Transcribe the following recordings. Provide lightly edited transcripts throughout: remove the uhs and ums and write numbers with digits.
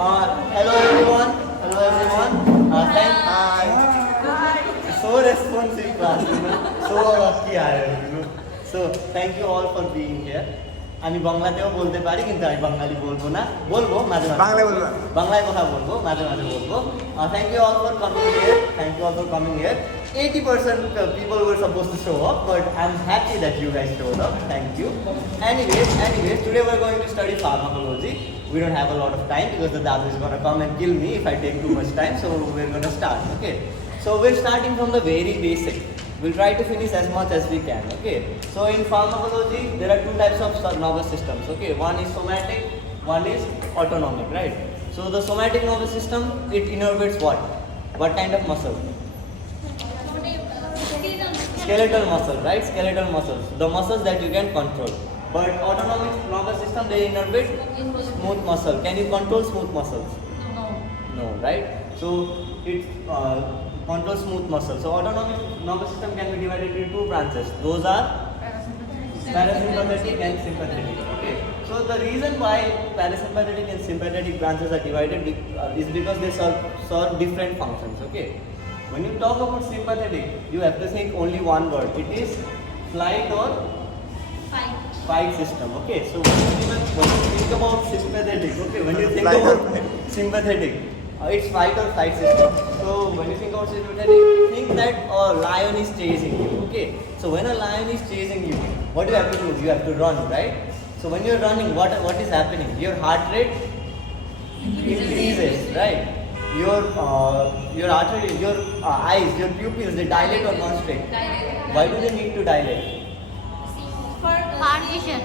Hello everyone. Hello everyone. Hi. So responsive class, so lucky I am, So thank you all for being here. আমি বাংলাতেও বলতে পারি কিন্তু আমি বাঙালি বলবো না, বলবো মাঝে মাঝে বাংলায় বলবো না। বাংলায় কথা বলবো, মাঝে মাঝে বলবো। Thank you all for coming here. Thank you all for coming here. 80% people were supposed to show up, but I'm happy that you guys showed up. Thank you. Anyways, today we're going to study pharmacology. We don't have a lot of time because the dad is gonna come and kill me if I take too much time. So we're gonna start. Okay. So we're starting from the very basic. We'll try to finish as much as we can. Okay. So in pharmacology, there are two types of nervous systems. Okay. One is somatic, one is autonomic. Right. So the somatic nervous system, it innervates what? What kind of muscle? Skeletal muscle, right? Skeletal muscles. The muscles that you can control. But autonomic nervous system, they innervate smooth muscle. Can you control smooth muscles? No, right? So it controls smooth muscle. So autonomic nervous system can be divided into two branches. Those are parasympathetic and sympathetic. Okay. So the reason why parasympathetic and sympathetic branches are divided is because they serve different functions. Okay. When you talk about sympathetic, you have to think only one word. It is flight or fight system. Okay. So when you think about sympathetic, okay, when you think Flight or about fight. sympathetic, it's fight or flight system. So when you think about sympathetic, think that a lion is chasing you. Okay. So when a lion is chasing you, what do you have to do? You have to run, right? So when you're running, what is happening? Your heart rate increases, right? Your heart rate, your eyes, your pupils, they dilate or constrict. Why do they need to dilate? Heart vision.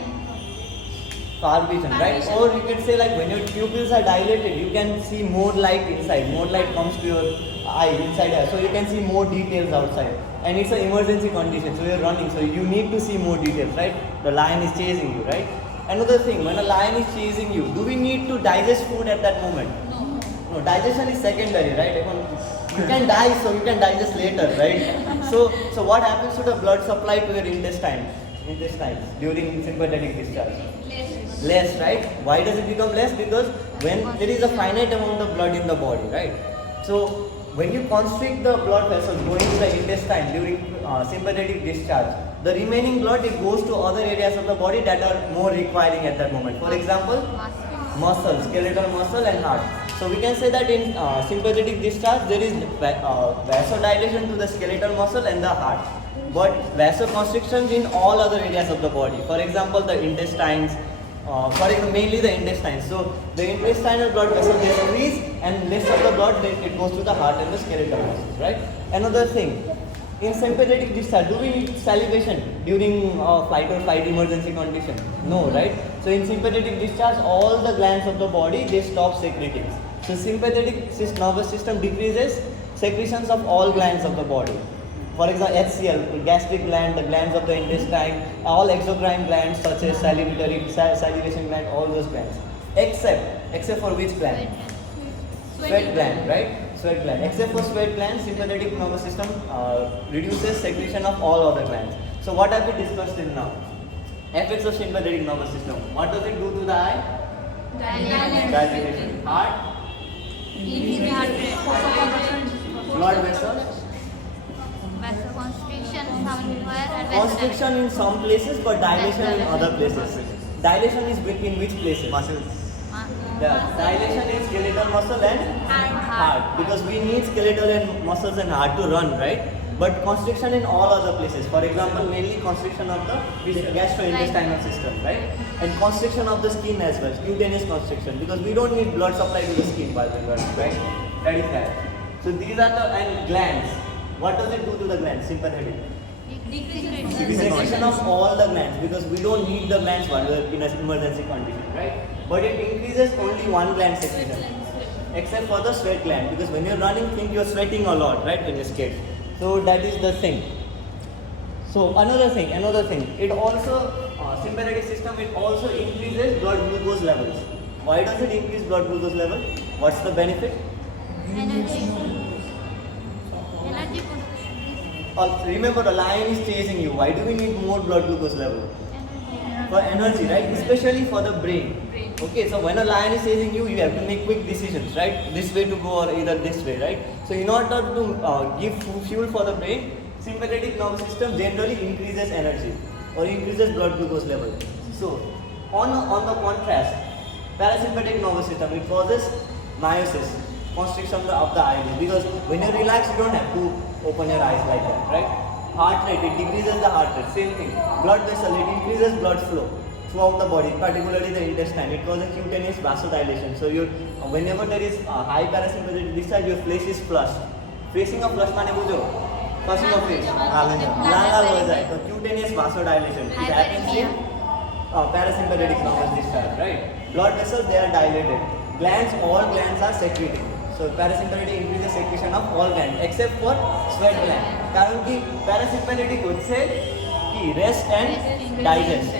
Far vision, right? Or you can say like when your pupils are dilated, you can see more light inside. More light comes to your eye, inside eye. So you can see more details outside. And it's an emergency condition, so you're running, so you need to see more details, right? The lion is chasing you, right? Another thing, when a lion is chasing you, do we need to digest food at that moment? No, digestion is secondary, right? You can die, so you can digest later, right? So what happens to the blood supply to your intestines during sympathetic discharge? Less, right? Why does it become less? Because when there is a finite amount of blood in the body, right? So when you constrict the blood vessels going to the intestine during sympathetic discharge, the remaining blood, it goes to other areas of the body that are more requiring at that moment. For example, muscle, skeletal muscle and heart. So we can say that in sympathetic discharge, there is vasodilation to the skeletal muscle and the heart, but vasoconstrictions in all other areas of the body. For example, the intestines, mainly the intestines. So the intestinal blood vessels they squeeze, and rest of the blood it goes to the heart and the skeletal muscles, right? Another thing, in sympathetic discharge, do we need salivation during flight or fight emergency condition? No, right? So in sympathetic discharge, all the glands of the body they stop secreting. So sympathetic nervous system decreases secretions of all glands of the body. For example, HCl, gastric gland, the glands of the intestine, all exocrine glands such as salivation gland, all those glands. Except for which gland? Sweat gland, right? Sweat gland. Except for sweat gland, sympathetic nervous system reduces secretion of all other glands. So what have we discussed till now? Effects of sympathetic nervous system. What does it do to the eye? Dilation. Heart? Blood vessels? Vasoconstriction somewhere and Constriction in some places, but dilation in other places. Dilation is in which places? Muscles. The dilation in skeletal muscle and heart, because we need skeletal and muscles and heart to run, right? But constriction in all other places. For example, mainly constriction of the gastrointestinal system, right? And constriction of the skin as well, cutaneous constriction, because we don't need blood supply to the skin while we run, right? That is that. So these are the and glands. What does it do to the glands? Sympathetic. Secretion of all the glands, because we don't need the glands while we are in an emergency condition, right? But it increases only one gland secretion, except for the sweat gland, because when you're running, think you're sweating a lot, right? When you're scared. So that is the thing. So another thing, it also sympathetic system, it also increases blood glucose levels. Why does it increase blood glucose level? What's the benefit? energy. Remember, the lion is chasing you. Why do we need more blood glucose level? For energy, right? Especially for the brain. Okay, so when a lion is chasing you, you have to make quick decisions, right? This way to go or either this way, right? So in order to give fuel for the brain, sympathetic nervous system generally increases energy or increases blood glucose level. So on the contrast, parasympathetic nervous system, it causes miosis, constriction of the eyelids, because when you relax, you don't have to open your eyes like that, right? Heart rate, it decreases the heart rate, same thing. Blood vessel, it increases blood flow throughout the body, particularly the intestine. It causes cutaneous vasodilation. So whenever there is high parasympathetic discharge, your face is flushed. Facing a flush माने बुझो, flushing of face, लाल हो जाए. So cutaneous vasodilation, it happens in parasympathetic nervous discharge, right? Blood vessels, they are dilated. Glands, all glands are secreting. So parasympathetic increases secretion of all glands except for sweat gland. कारण कि parasympathetic होते कि rest and digest.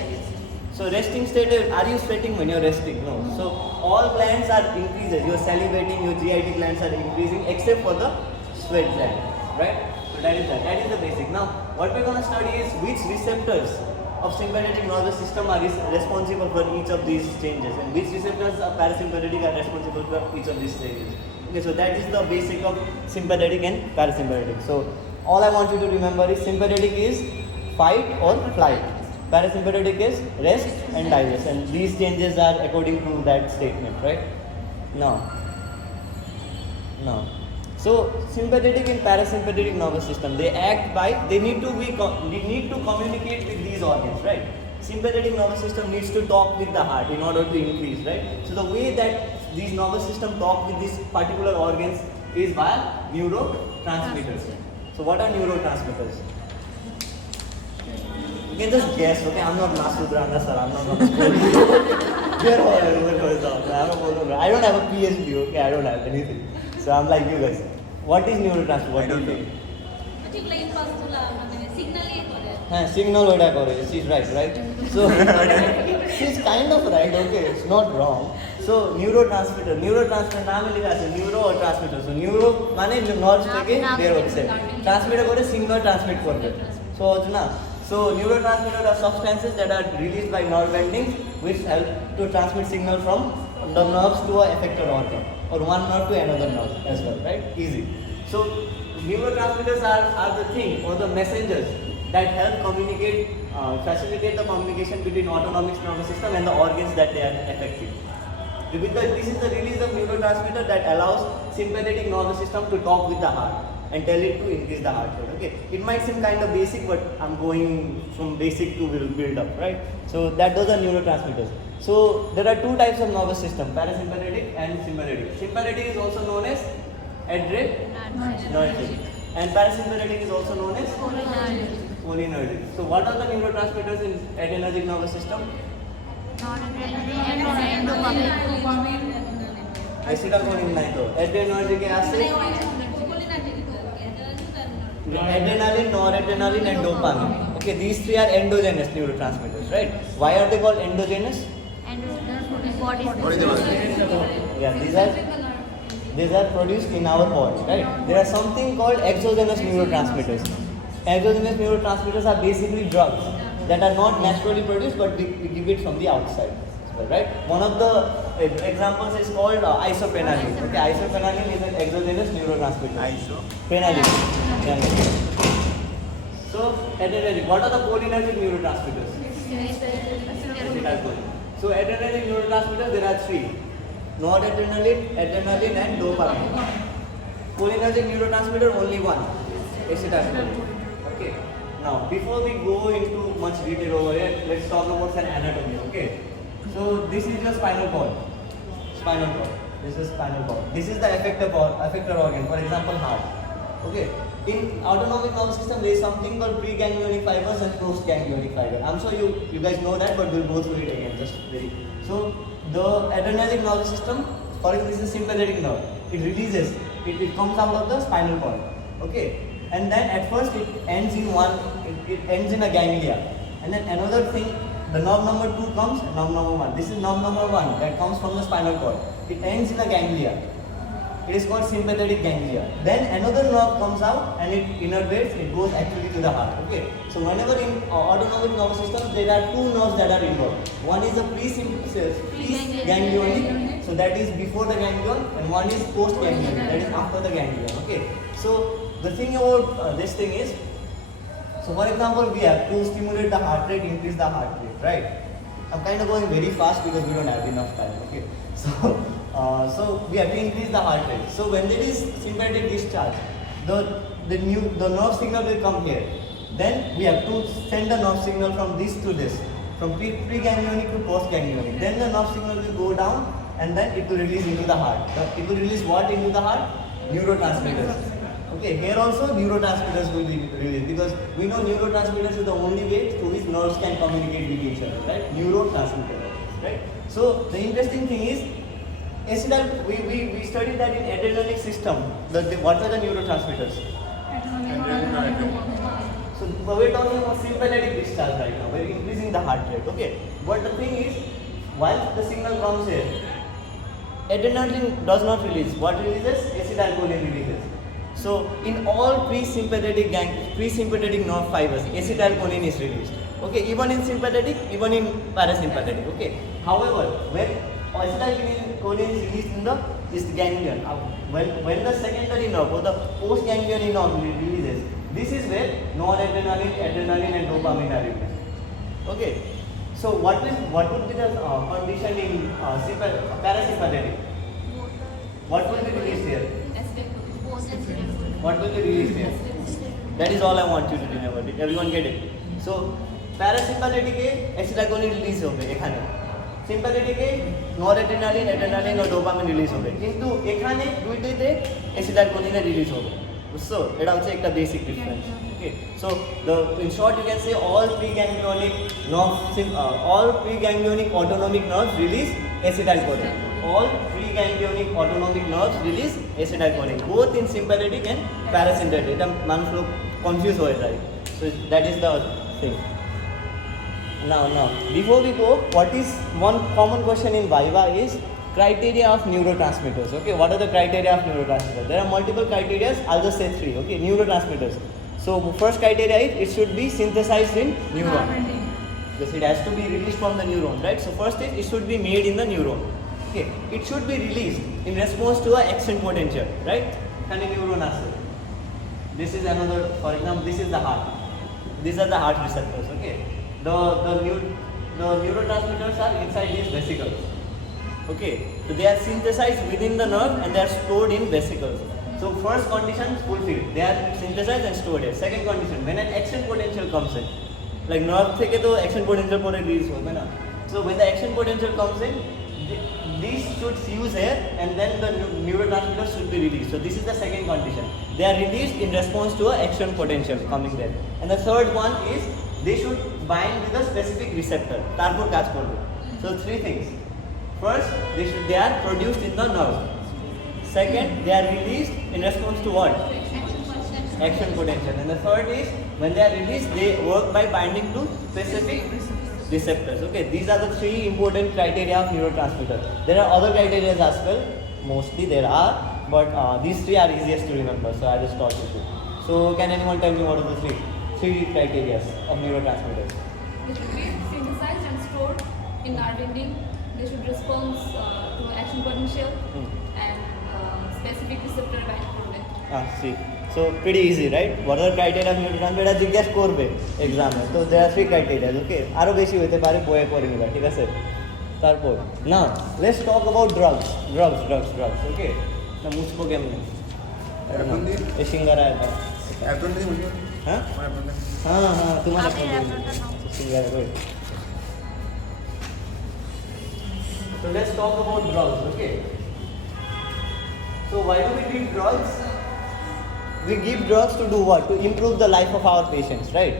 So resting state, are you sweating when you're resting? No. So all glands are increases. You're salivating, your GIT glands are increasing except for the sweat gland, right? So that is that. That is the basic. Now what we're gonna study is which receptors of sympathetic nervous system are responsible for each of these changes, and which receptors of parasympathetic are responsible for each of these changes. Okay, so that is the basic of sympathetic and parasympathetic. So all I want you to remember is sympathetic is fight or flight. Parasympathetic is rest and digest, and these changes are according to that statement, right? Now. So sympathetic and parasympathetic nervous system, they need to communicate with these organs, right? Sympathetic nervous system needs to talk with the heart in order to increase, right? So the way that these nervous system talk with these particular organs is via neurotransmitters. So what are neurotransmitters? You can just guess, okay? I'm not Nasruddin, sir. I'm not I don't have a PhD, okay? I don't have anything. So I'm like you guys. What is neurotransmitter? What do you think? Signal what I call it. She's right? So she's kind of right, okay? It's not wrong. So neurotransmitter नाम लिखा है neuro और transmitter. So neuro माने nerves থেকে বের হচ্ছে. Transmitter করে signal transmit করবে. So neurotransmitters are substances that are released by nerve endings which help to transmit signal from the nerves to an effector organ or one nerve to another nerve as well, right? Easy. So neurotransmitters are the thing or the messengers that help facilitate the communication between autonomic nervous system and the organs that they are affecting. This is the release of neurotransmitter that allows sympathetic nervous system to talk with the heart and tell it to increase the heart rate. Okay, it might seem kind of basic, but I'm going from basic to build up, right? So those are neurotransmitters. So there are two types of nervous system: parasympathetic and sympathetic. Sympathetic is also known as adrenergic, and parasympathetic is also known as cholinergic. So what are the neurotransmitters in adrenergic nervous system? Acetylcholine नहीं तो adrenergic के आसे adrenaline, noradrenaline and dopamine. Okay, these three are endogenous neurotransmitters, right? Why are they called endogenous? Yeah, these are produced in our body, right? There are something called exogenous neurotransmitters. Exogenous neurotransmitters are basically drugs that are not naturally produced, but we give it from the outside, right? One of the examples is called isoprenalin. Okay, isoprenalin is an exogenous neurotransmitter. Prenalin. So, what are the cholinergic neurotransmitters? So, adrenergic neurotransmitters, there are three: noradrenaline, adrenaline, and dopamine. Cholinergic neurotransmitter, only one: acetylcholine. Okay. Now, before we go into much detail over here, let's talk about some anatomy. Okay. So, this is your spinal cord. This is spinal cord. This is the effector organ. For example, heart. Okay. In autonomic nervous system, there is something called preganglionic fibers and postganglionic fibers. I'm sure you guys know that, but we'll go through it again. So, the adrenergic nervous system, for example, this is sympathetic nerve. It releases. It comes out of the spinal cord. Okay. And then at first it ends in a ganglia, and then another thing, the nerve number 2 comes, nerve number 1. This is nerve number 1 that comes from the spinal cord. It ends in a ganglia. it is called sympathetic ganglia. Then another nerve comes out and it innervates, it goes actually to the heart. Okay. So whenever in autonomic nervous system there are two nerves that are involved. One is the pre-ganglionic, so that is before the ganglion, and one is post-ganglionic, that is after the ganglion. Okay. So the thing about this thing is, so for example, we have to stimulate the heart rate, increase the heart rate, right? I'm kind of going very fast because we don't have enough time. Okay. So we have to increase the heart rate. So when there is sympathetic discharge, the nerve signal will come here. Then we have to send the nerve signal from this to this, from pre-ganglionic to post-ganglionic. Then the nerve signal will go down and then it will release into the heart. It will release what into the heart? Neurotransmitters. Okay, here also neurotransmitters will be released because we know neurotransmitters is the only way through which nerves can communicate with each other, right? Neurotransmitters, right? So the interesting thing is, we studied that in adrenergic system. What are the neurotransmitters? So we're talking about sympathetic discharge right now. We're increasing the heart rate. Okay, but the thing is, once the signal comes here, adrenaline does not release. What releases? Acetylcholine releases. So in all pre-sympathetic nerve fibers, acetylcholine is released. Okay, even in sympathetic, even in parasympathetic. Okay. However, when acetylcholine is released in the ganglion, when the secondary nerve or the post-ganglion nerve releases, this is where noradrenaline, adrenaline, and dopamine are released. Okay. So what would be the condition in parasympathetic? What will be released here? What will be released here? That is all I want you to remember. Did everyone get it? So parasympathetic के acetylcholine release हो गए एखाने, sympathetic के noradrenaline, adrenaline और dopamine release हो गए. किंतु एखाने दुइटे acetylcholine release हो गए. So it also एक basic difference. Okay. So in short you can say all preganglionic autonomic nerves release acetylcholine. All preganglionic autonomic nerves release acetylcholine, both in sympathetic and parasympathetic. Man लोग confused हो जाए. So that is the thing. Now before we go, what is one common question in Viva is criteria of neurotransmitters. Okay, what are the criteria of neurotransmitters? There are multiple criteria. I'll just say 3. Okay, neurotransmitters. So first criteria is it should be synthesized in neuron. Because it has to be released from the neuron, right? So first is it should be made in the neuron. Okay, it should be released in response to an action potential, right? And a neuron acid. This is another. For example, this is the heart. These are the heart receptors. Okay, the neurotransmitters are inside these vesicles. Okay, so they are synthesized within the nerve and they are stored in vesicles. So first condition fulfilled, they are synthesized and stored here. Second condition, when an action potential comes in, like nerve থেকে তো action potential পরে release হবে না. So when the action potential comes in, these should fuse here and then the neurotransmitters should be released. So this is the second condition. They are released in response to an action potential coming there. And the third one is they should bind with a specific receptor. তারপর কাজ করবে. So 3 things. First, they are produced in the nerve. Second, they are released in response to what? Action potential. And the third is when they are released, they work by binding to specific receptors. Okay, these are the 3 important criteria of neurotransmitter. There are other criteria as well. Mostly there are, but these 3 are easiest to remember. So I just taught you 2. So can anyone tell me what are the 3 criteria of neurotransmitters? They should be synthesized and stored in nerve ending. They should respond to action potential and specific receptor bind করবে. See. So pretty easy, right? What are the criteria of neurotransmitter? জিজ্ঞেস করবে এক্সামে। So there are 3 criteria, okay? আরো বেশি হতে পারে বইয়ে পড়ে নিবা, ঠিক আছে? তারপর now let's talk about drugs, okay? না মুছবো কেমনে? এই সিঙ্গারা এটা। হ্যাঁ? হ্যাঁ তোমার সিঙ্গারা কই? So let's talk about drugs, okay? So why do we give drugs? We give drugs to do what? To improve the life of our patients, right?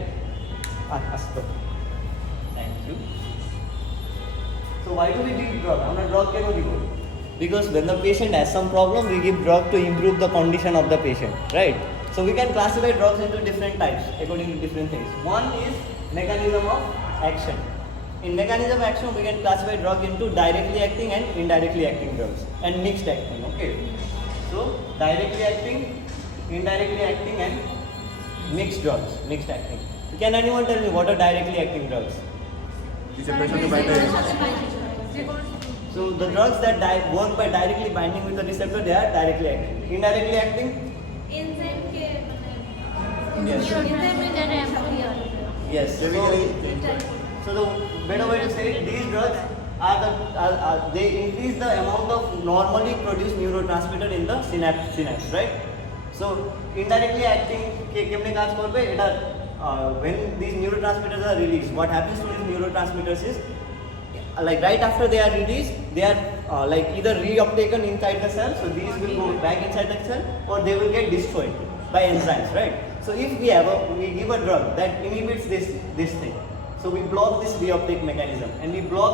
Thank you. So why do we give drug? আমরা drug কেন দিব? Because when the patient has some problem, we give drug to improve the condition of the patient, right? So we can classify drugs into different types according to different things. One is mechanism of action. In mechanism of action, we can classify drug into directly acting and indirectly acting drugs and mixed acting, okay? So So directly acting, indirectly acting, and mixed drugs, mixed acting. Can anyone tell me what are directly acting drugs? So the drugs that work by directly binding with the receptor, they are directly acting. Indirectly acting? Yes. Yes. So the better way to say it, these drugs they increase the amount of normally produced neurotransmitter in the synapse, right? So indirectly acting কেমনে কাজ করবে এটা when these neurotransmitters are released, what happens to these neurotransmitters is like right after they are released, they are like either reuptaken inside the cell, so these will go back inside the cell, or they will get destroyed by enzymes, right? So if we give a drug that inhibits this thing, so we block this reuptake mechanism and we block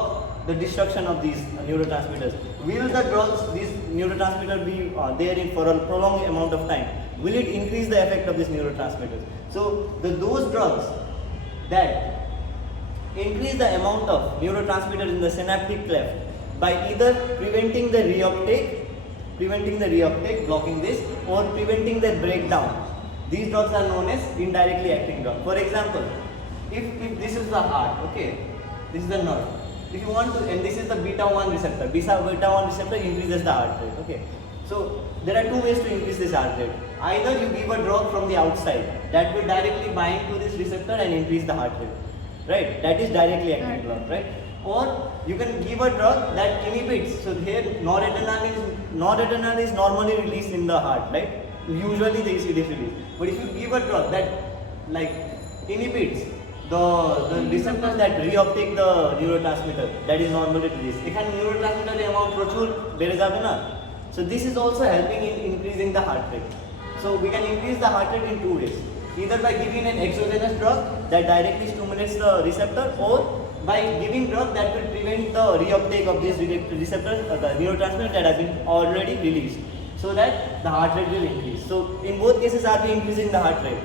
the destruction of these neurotransmitters. Will the drugs, these neurotransmitters, be there for a prolonged amount of time? Will it increase the effect of these neurotransmitters? So those drugs that increase the amount of neurotransmitter in the synaptic cleft by either preventing the reuptake, blocking this, or preventing the breakdown. These drugs are known as indirectly acting drugs. For example, if this is the heart, okay, this is the nerve. If you want to, and this is the beta-1 receptor. Beta-1 receptor increases the heart rate. Okay, so there are two ways to increase this heart rate. Either you give a drug from the outside that will directly bind to this receptor and increase the heart rate, right? That is directly acting drug, right? Or you can give a drug that inhibits. So here noradrenaline is normally released in the heart, right? Usually they see this release. But if you give a drug that like inhibits the receptors that reuptake the neurotransmitter that is normally released, এখানে neurotransmitter amount প্রচুর বেড়ে যাবে না? So this is also helping in increasing the heart rate. So we can increase the heart rate in two ways. Either by giving an exogenous drug that directly stimulates the receptor, or by giving drug that will prevent the reuptake of these receptors, the neurotransmitter that has been already released, so that the heart rate will increase. So in both cases are we increasing the heart rate,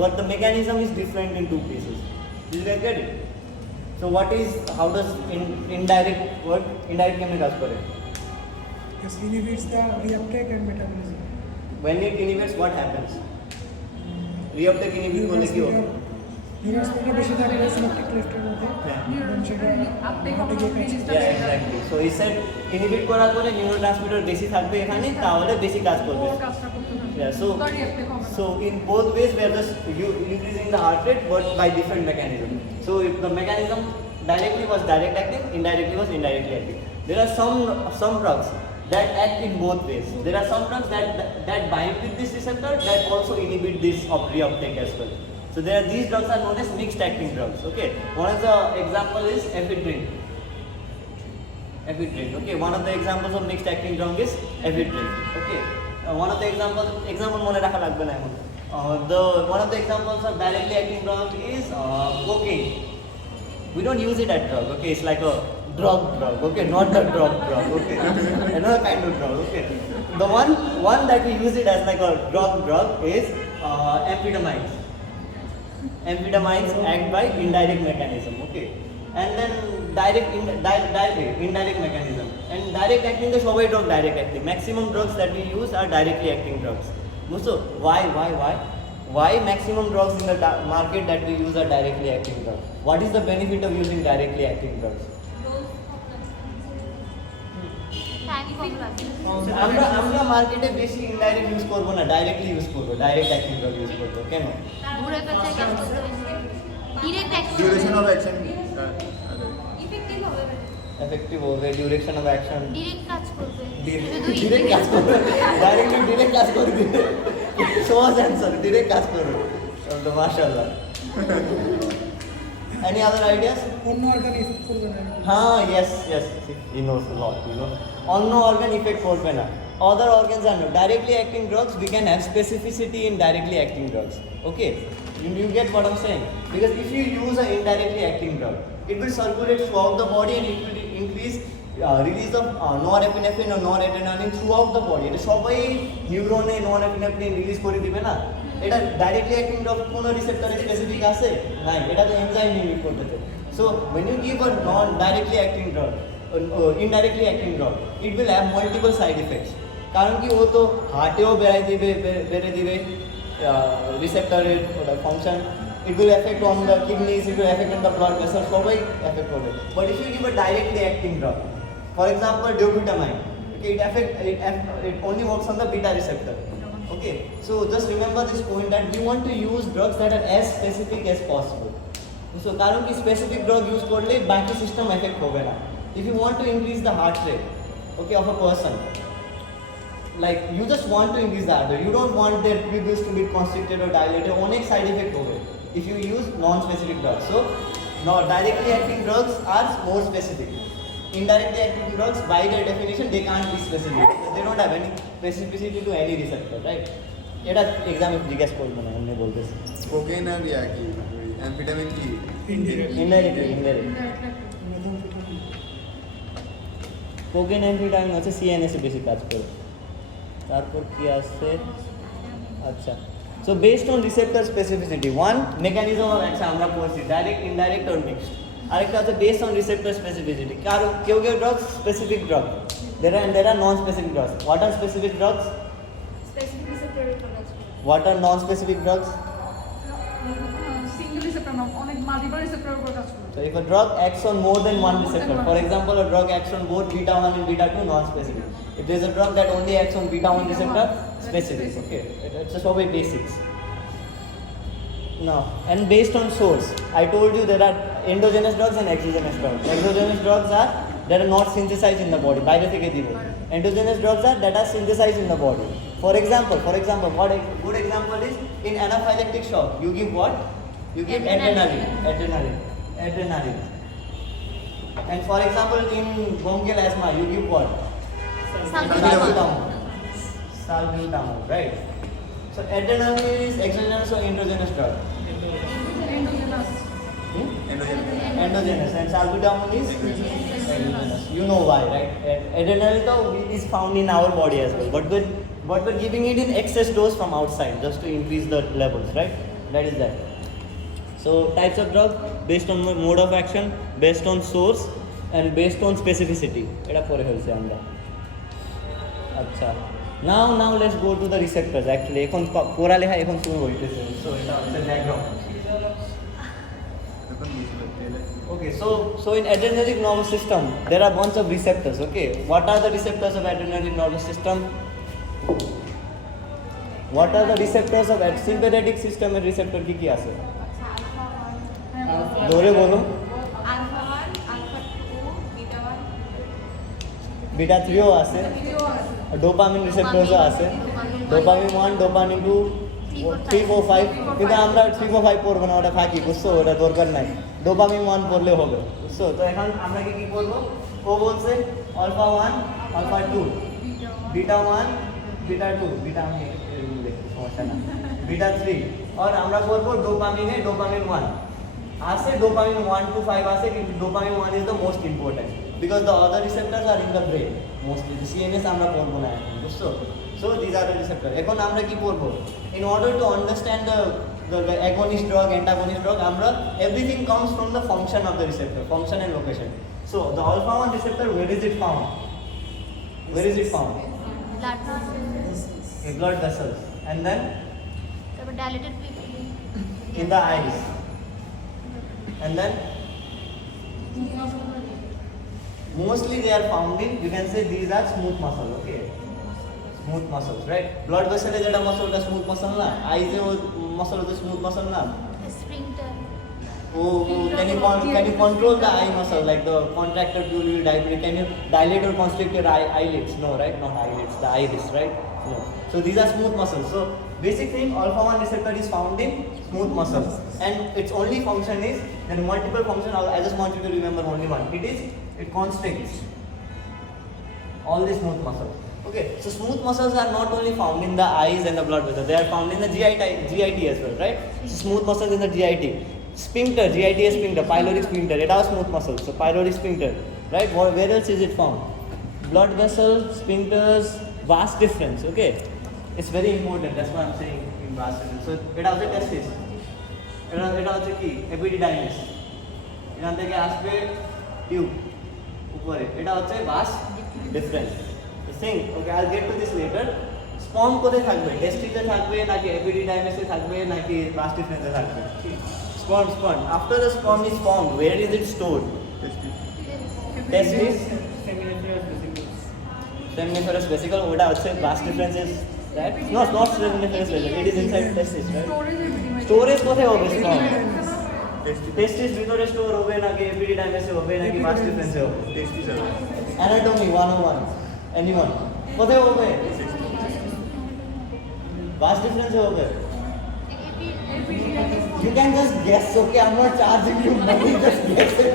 but the mechanism is different in two cases. Did you guys get it? So how does indirect work? Indirect কেমনে কাজ করে? Yes, inhibits the reuptake and metabolism. When it inhibits, what happens? Reuptake inhibit করলে কি হবে? Neurotransmitter বেশি থাকলে synaptic cleft-এর মধ্যে Yeah, exactly. So he said inhibit করার পরে neurotransmitter বেশি থাকবে এখানে, তাহলে বেশি কাজ করবে. Yeah, so in both ways we are just increasing the heart rate, but by different mechanism. So if the mechanism directly was direct acting, indirectly was indirectly acting. There are some drugs that act in both ways. There are some drugs that bind with this receptor that also inhibit this reuptake as well. So these drugs are known as mixed acting drugs. Okay, one of the example is ephedrine. Okay, one of the examples of mixed acting drug is ephedrine. Okay, one of the example মনে রাখা লাগবে না এখন. One of the examples of directly acting drug is cocaine. We don't use it as drug. Okay, it's like a drug, okay, not the drug, okay, another kind of drug, okay. The one that we use it as like a drug is amphetamines. Amphetamines act by indirect mechanism, okay, and then indirect mechanism, and direct acting the সবাই drug direct acting. Maximum drugs that we use are directly acting drugs. So why maximum drugs in the market that we use are directly acting drugs? What is the benefit of using directly acting drugs? আমরা মার্কেটে বেশি indirect use করব না, directly use করব, direct action drug use করব। কেন? Duration of action effective হবে, duration of action direct কাজ করবে, ডিরেক্ট কাজ করবে, ডাইরেক্টলি ডিরেক্ট কাজ করে দিবে। সহজ অ্যানসার, ডিরেক্ট কাজ করবে। তো মাশাআল্লাহ। Any other ideas? অন্য অর্গান ইফেক্ট করবে না। হ্যাঁ, yes, he knows a lot, অন্য অর্গান ইফেক্ট করবে না। Other organs are not. Directly acting drugs, we can have specificity in directly acting drugs. Okay, you get what I'm saying? Because if you use an indirectly acting drug, it will circulate throughout the body and it will increase release of norepinephrine or noradrenaline throughout the body. এটা সবাই নিউরনে norepinephrine release করে দিবে না। এটা directly acting drug কোন রিসেপ্টরে specific আছে? নাই, এটা তো এনজাইম ইনহিবিট করতেছে। So when you give a non directly acting drug, indirectly acting drug, it will have multiple side effects. কারণ কি ও তো হার্টেও বেড়ে দিবে রিসেপ্টরের function, it will affect on the kidneys, it will affect on the blood vessels, সবাই affect করবে। But if you give a directly acting drug, for example dobutamine, okay, it only works on the beta receptor. Okay, so just remember this point that we want to use drugs that are as specific as possible. So কারণ কি specific drug use করলে বাকি system affect হবে না। If you want to increase the heart rate, okay, of a person, like you just want to increase the heart rate, you don't want their pupils to be constricted or dilated, অনেক side effect হবে if you use non-specific drugs. So no, directly acting drugs are more specific. Indirectly acting drugs by their definition they can't be specific, they don't have any specificity to any receptor, right? এটা এক্সামে জিজ্ঞেস করবো না, এমনি বলতেছি। Cocaine আর ইয়া কি অ্যাম্ফেটামিন কি indirectly cocaine অ্যাম্ফেটামিন হচ্ছে সিএনএস এ বেশি কাজ করে। তারপর কি আছে, আচ্ছা, so based on receptor specificity one mechanism of action আমরা পড়ছি ডাইরেক্ট ইনডাইরেক্ট অর মিক্সড। আরেকটা আছে বেসড অন রিসেপ্টর স্পেসিফিসিটি, কেউ drugs specific drug, there are non specific drugs. What are specific drugs? Specific receptor products. What are non specific drugs? Single receptor না, অনেক multiple receptor উপর কাজ করে। So if a drug acts on more than one receptor, for example a drug acts on both beta 1 and beta 2, non specific. If there is a drug that only acts on beta 1 receptor, specific. Okay, it's just always basics. Now, and based on source, I told you there are endogenous drugs and exogenous drugs. Exogenous drugs are that are not synthesized in the body, বাইরে থেকে দিব। Endogenous drugs are that are synthesized in the body. For example, what a good example is in anaphylactic shock, you give what? You give adrenaline. And for example, in bronchial asthma, you give what? Salbutamol, right? So adrenaline is exogenous or endogenous drug? Endogenous, and salbutamol is endogenous. You know why, right? Adrenaline though is found in our body as well, but we're giving it in excess dose from outside just to increase the levels, right? That is that. So types of drug based on mode of action, based on source, and based on specificity. এটা পরে হয়েছে আমরা। আচ্ছা, now let's go to the receptors. Actually এখন পড়ালেখা এখন শুরু হইতেছে। So এটা হচ্ছে background. Okay, so in adrenergic nervous system there are bunch of receptors. Okay, what are the receptors of adrenergic nervous system? What are the receptors of sympathetic system and receptor কি আছে? ধরে বলো। Alpha 1, alpha 2, beta 1, beta 3 ও আছে, dopamine রিসেপ্টরসও আছে, dopamine 1, dopamine 2, 3, 4, 5, কিন্তু আমরা 3, 4, 5 পড়বো না, ওটা ফাঁকি, বুঝছো? ওটা দরকার নাই, ডোপামিন 1 পড়লে হবে, বুঝছো? তো এখন আমরা কি করবো? ও বলছে alpha 1, alpha 2, beta 1, beta 2, beta আমি দেখি সমস্যা না, বিটা 3, আর আমরা করবো ডোপামিনে ডোপামিন 1 আছে, ডোপামিন 1 to 5 আছে, কিন্তু dopamine 1 is the most important because the other receptors are in the brain mostly. The CNS আমরা পড়বো না এখন, বুঝছো? So these are the receptors. এখন আমরা কি করবো? In order to understand the agonist drug, antagonist drug, everything comes from the function of the receptor, function and location. So the alpha 1 receptor, where is it found? Where is it found? Blood vessels. In blood vessels, and then তারপর dilated pupil. in the eyes, and then mostly they are found in, you can say these are smooth muscle. Okay, smooth muscles, right? Blood vessel is a muscle, the smooth muscle na, eyes is muscle, the smooth muscle na. Sphincter. Oh, can you control the eye muscle, like the contractor pupil dilated? Can you dilate or constrict your eyelids? No, right? Not eyelids, the iris, right? No. So these are smooth muscles. So basic thing, alpha 1 receptor is found in smooth muscles, and its only function is, then multiple function. I just want you to remember only one. It constricts all the smooth muscles. Okay, so smooth muscles are not only found in the eyes and the blood vessels, they are found in the GIT as well, right? So smooth muscles in the GIT. Sphincter, GIT is sphincter, pyloric sphincter, it has smooth muscles, so pyloric sphincter, right? Where else is it found? Blood vessels, sphincters, vast difference, okay? It's very important, that's why I'm saying in vast difference. So it has a testis, it has a key, epididymis, এখান থেকে আসবে tube উপরে, এটা হচ্ছে vast difference. The think, okay, I'll get to this later. Sperm কোথায় থাকবে? টেস্টিসে থাকবে নাকি এপিডিডাইমিসে থাকবে নাকি vas deferens থাকবে? Sperm. After the sperm is formed, where is it stored? Testis. Seminiferous vesicle. ওটা হচ্ছে vas deferens is that? No, not seminiferous vesicle. It is inside testis, right? Storage কোথায় হবে sperm? টেস্টিস ভিতরে স্টোর হবে নাকি এপিডিডাইমিসে হবে নাকি vas deferens হবে? টেস্টিস হবে। Anatomy 101. Anyone? কোথায় হবে? vas deferens হবে? You can just guess, okay? I'm not charging you money, just guess it.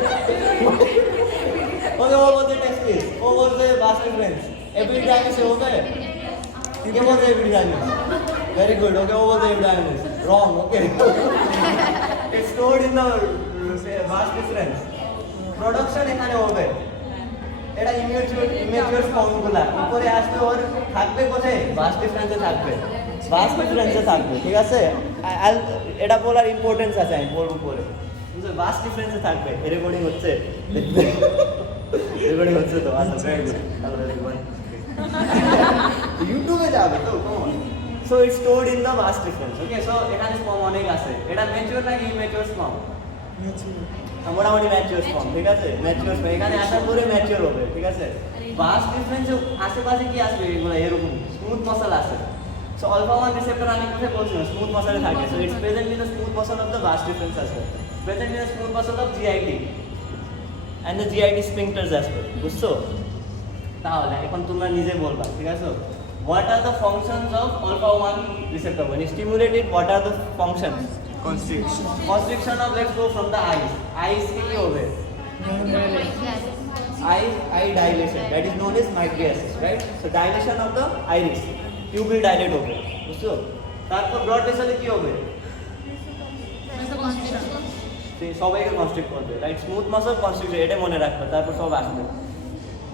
Okay, what was the testis? What was the vas deferens? Epididymis হবে? কে বলছে epididymis? Very good, okay, what was the epididymis? Wrong, okay. It's stored in the vas deferens. Production এখানে হবে। এটা immature ফর্মগুলা উপরে আসবে ওর থাকবে কোথায়? vas deferensে থাকবে। vas deferensে থাকবে, ঠিক আছে? এটা বলার ইম্পর্টেন্স আছে, আমি বলবো পরে। বুঝছো? vas deferensে থাকবে। রেকর্ডিং হচ্ছে। রেকর্ডিং হচ্ছে তো, আচ্ছা, ভেরি গুড। Hello everyone. ইউটিউবে যাবে তো, common. So it's stored in the vas deferens, okay? So এখানে স্পার্ম অনেক আছে। এটা ম্যাচিউর নাকি ইমেচিউর স্পার্ম? মোটামুটি ম্যাচিউর স্পার্ম, ঠিক আছে? ম্যাচিউর স্পার্ম এখানে আসার পরে ম্যাচিউর হবে, ঠিক আছে? vas deferens আশেপাশে কি আসবে? এগুলো এরকম স্মুথ মাসল আছে। So alpha 1 receptor আমি কোথায় বলছিলাম? স্মুথ মাসলে থাকে। So it's present in the smooth muscle of the vas deferens as well. Present in the smooth muscle of GIT and the GIT sphincters as well. বুঝছো? তাহলে এখন তোমরা নিজে বলবা, ঠিক আছে? What are the functions of alpha 1 receptor? When it's stimulated, what are the functions? Constriction. Constriction of, let's go from the eyes. Eyes কি হবে? Eye dilation. That is known as mydriasis, right? So dilation of the iris. টিউবিল dilate হবে, বুঝছো? তারপর blood ভেসেলে কি হবে? সবাইকে constrict করবে, রাইট? স্মুথ মাসল কনস্ট্রিকশন, এটা মনে রাখবে, তারপর সব আসবে।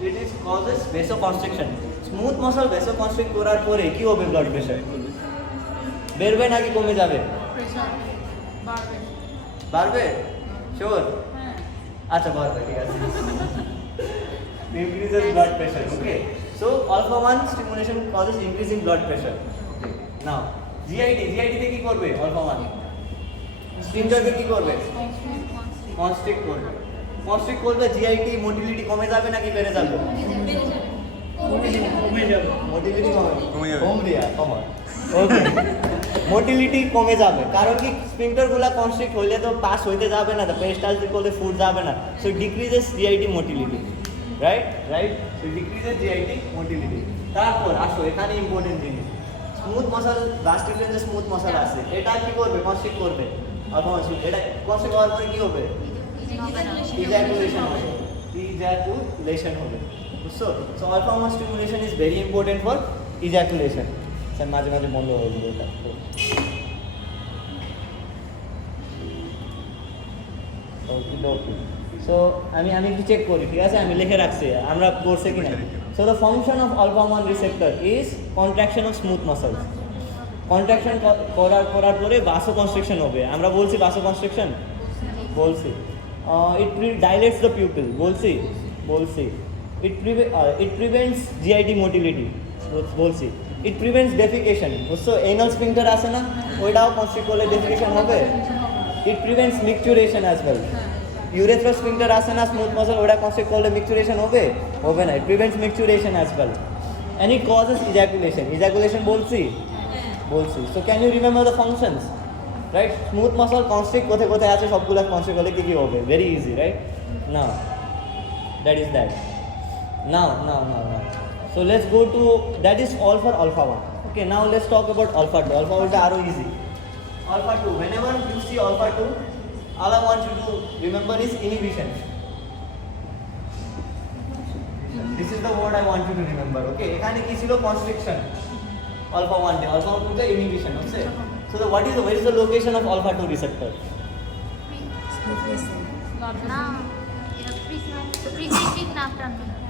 It is causes vasoconstriction. Smooth muscle vasoconstrict করার পরে কি হবে? ব্লাড প্রেশার বেরবে নাকি কমে যাবে? বাড়বে? শিওর? আচ্ছা, বাড়বে, ঠিক আছে। Increases blood pressure, okay? So alpha 1 stimulation causes increase in blood pressure. Okay. Now GIT তে কি করবে? alpha 1 sphincter কে কি করবে? constrict করবে। GIT motility কমে যাবে নাকি বেড়ে যাবে? কমে যাবে। motility কমে যাবে। ওকে। মোটিলিটি কমে যাবে, কারণ কি? স্ফিংক্টার গুলা কনস্ট্রিক্ট হইলে তো পাস হইতে যাবে না, তো পেরিস্টালসিস করলে ফুড যাবে না। So decreases GIT motility, right? So decreases GIT motility. তারপর আসো, এখানে ইম্পর্টেন্ট জিনিস, smooth muscle, vas deferens smooth muscle আছে, এটা কি করবে? কনস্ট্রিক্ট করবে। অথবা এটা কনস্ট্রিক্ট হওয়ার পরে কি হবে? ইজাকুলেশন হবে, বুঝছো? So alpha 1 stimulation is very important for ejaculation. Sir মাঝে মাঝে বন্ধ হয়ে যাবে এটা। সো আমি একটু চেক করি, ঠিক আছে? আমি লিখে রাখছি, আমরা পড়ছে কিনা। So the function of alpha 1 receptor is contraction of smooth muscles. Contraction করার পরে ভাসো কনস্ট্রিকশন হবে। আমরা বলছি ভাসো কনস্ট্রিকশন, বলছি। ইট ডাইলেটস দ্য পিউপিল, বলছি। ইট প্রিভেন্টস GIT মোটিলিটি, বলছি। ইট প্রিভেন্টস ডেফিকেশন, বুঝছো? এনাল স্ফিংক্টার আছে না, ওইটাও কনস্ট্রিক্ট করলে ডেফিকেশন হবে। It prevents micturition as well. Urethral sphincter আছে না, স্মুথ মাসল, ওটা কনস্ট্রিক্ট করলে মিকচুরেশন হবে না। It prevents micturition as well. And it causes ejaculation, বলছি। So can you remember the functions? Right? Smooth muscle constrict কোথায় আছে, সবগুলো কনস্ট্রিক্ট করলে কি হবে? Very easy, right? Now that is that. Now. So let's go to, that is all for alpha 1. Okay, now let's talk about alpha 2. Alpha 1 is easy. Alpha 2, whenever you see alpha 2, all I want you to remember is inhibition. This is the word I want you to remember, okay? এখানে কি ছিল? constriction. Alpha 1 তে, alpha 2 তে inhibition, okay? So where is the location of alpha 2 receptor?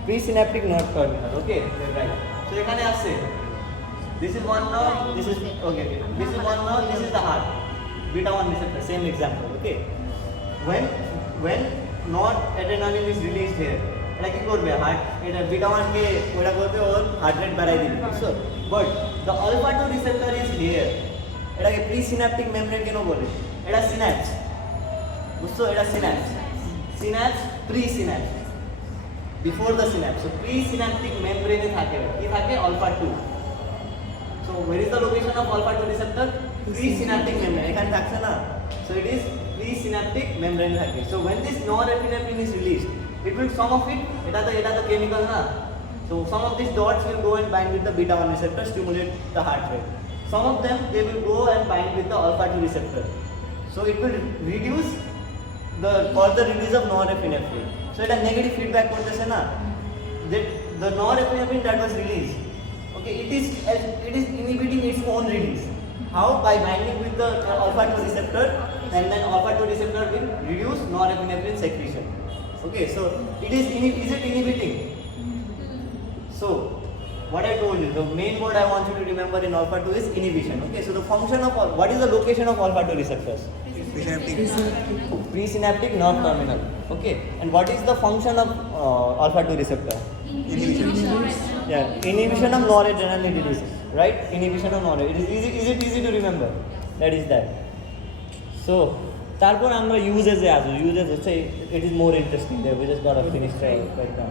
Presynaptic nerve terminal, okay? Right. So এখানে আছে, this is one nerve, this is okay. This is one nerve, this is the heart. Beta 1 receptor, same example, okay? When noradrenaline is released here, এটা কি করবে heart এটা beta 1 কে ওটা করবে ওর heart rate বাড়াই দিবে বুঝছো but the alpha 2 receptor is here এটাকে প্রি সিনাপটিক মেমব্রেন কেন বলে এটা সিন্যাপস বুঝছো এটা synapse synapse pre synapse before the synapse so presynaptic মেমব্রেনে থাকে কি থাকে alpha 2 so where is the location of alpha 2 receptor presynaptic membrane এখানে থাকছে না so it is presynaptic membrane থাকে so when this norepinephrine is released it will some of it এটা তো chemical না so some of these dots will go and bind with the beta 1 receptor stimulate the heart rate some of them they will go and bind with the alpha 2 receptor so it will reduce the further release of norepinephrine so এটা negative feedback করতেছে না that the norepinephrine that was released okay it is inhibiting its own release how by binding with the alpha 2 receptor and then alpha 2 receptor will reduce norepinephrine secretion okay so it is it inhibiting so what I told you the main word I want you to remember in alpha 2 is inhibition okay so the function of what is the location of alpha 2 receptors presynaptic nerve terminal okay and what is the function of alpha 2 receptor yeah inhibition of noradrenaline release right inhibition of noradrenaline is it easy to remember that is that so তারপর আমরা ইউজেসে আসবো uses হচ্ছে it is more interesting there we just got to finish right now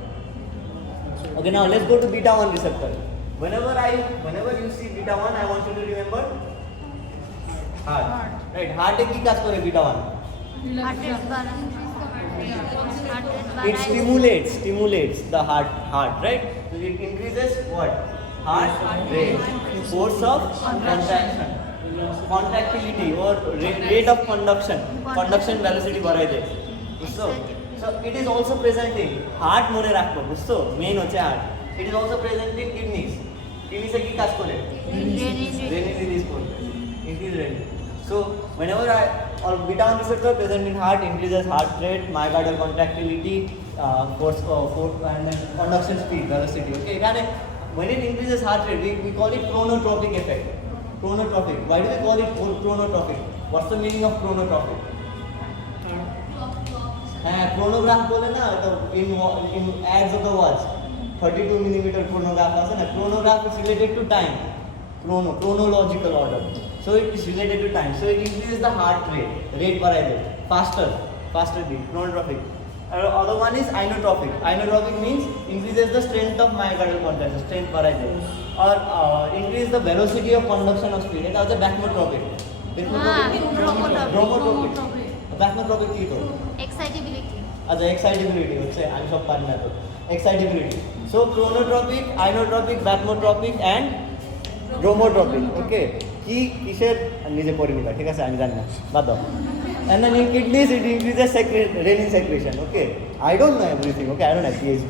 okay now let's go to beta 1 receptor whenever you see beta 1 I want you to remember heart right heart এ কি কাজ করে beta 1 Heart rate বাড়ায়। Heart rate it বাড়ায়। stimulates the heart right so it increases what heart rate force of contractility or rate of conduction velocity বাড়ায় দেয় বুঝছো so it is also present in heart মনে রাখো বুঝছো main হচ্ছে heart it is also present in kidneys kidneys এ কি কাজ করে renin release করবে increase renin so whenever or beta 1 receptor present in heart increases heart rate myocardial contractility force and then conduction speed velocity okay এখানে when it increases heart rate we call it chronotropic effect chronotropic why do we call it chronotropic what's the meaning of chronotropic হ্যাঁ chronograph বলে না এটা in ads of the watch 32 millimeter chronograph আছে না chronograph is related to time chronological order so it is related to time so it increases the heart rate বাড়ায় দেয় faster beat chronotropic other one is inotropic means increases the strength of myocardial contraction strength বাড়ায় দেয় or increase the velocity of conduction of speed এটা হচ্ছে backmotropic bromotropic backmotropic কি তো Excitability. আচ্ছা excitability হচ্ছে আমি সব পারি না তো excitability so chronotropic inotropic backmotropic and bromotropic okay কি কিসের নিজে পড়ে নিবা ঠিক আছে আমি জানি না বাদ দাও and then in kidneys it increases renin secretion okay I don't know everything okay I don't have PhD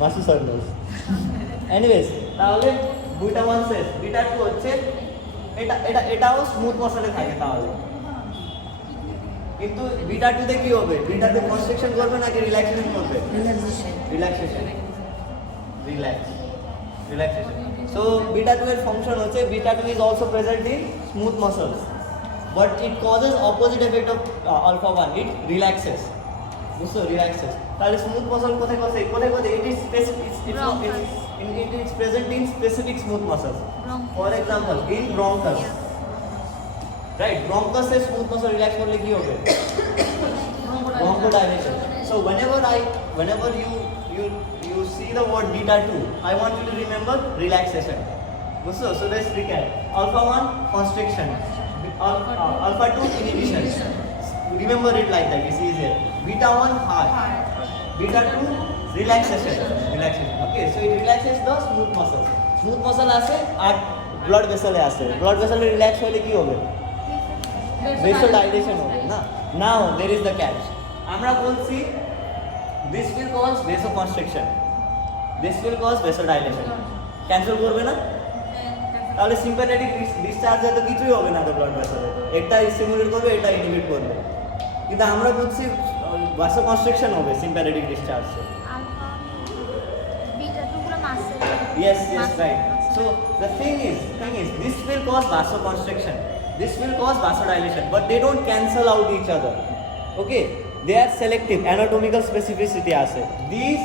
master sir knows anyways তাহলে beta 1 says beta 2 হচ্ছে এটাও স্মুথ মাসলে থাকে তাহলে কিন্তু বিটা 2 তে কি হবে বিটা 2 কনস্ট্রাকশন করবে নাকি রিল্যাক্সেশন করবে রিল্যাক্সেশন so beta 2 এর ফাংশন হচ্ছে beta 2 is also present in smooth muscles but it causes opposite effect of alpha 1 it relaxes বুঝছো relaxes তাহলে smooth muscle কোথায় it is specific it is present in specific smooth muscles for example in bronchus right bronchus se smooth muscle relax korle ki hobe bronchodilation so whenever you see the word beta 2 I want you to remember relaxation so let's recap alpha 1 constriction alpha 2 inhibition remember it like that it's easier beta 1 heart beta 2 relaxation okay so it relaxes the smooth muscle আছে আর blood vessel এ আছে blood vessel relax হলে কি হবে vasodilation হবে না now there is the catch আমরা বলছি this will cause vasoconstriction this will cause vasodilation cancel করবে না তাহলে sympathetic discharge এ তো কিছুই হবে না তো blood vessel এ একটা স্টিমুলেট করবে এটা ইনহিবিট করবে কিন্তু আমরা বলছি vasoconstriction হবে sympathetic discharge এ Beta 2 গুলো muscle. yes right so the thing is this will cause vasoconstriction this will cause vasodilation but they don't cancel out each other okay they are selective anatomical specificity আছে these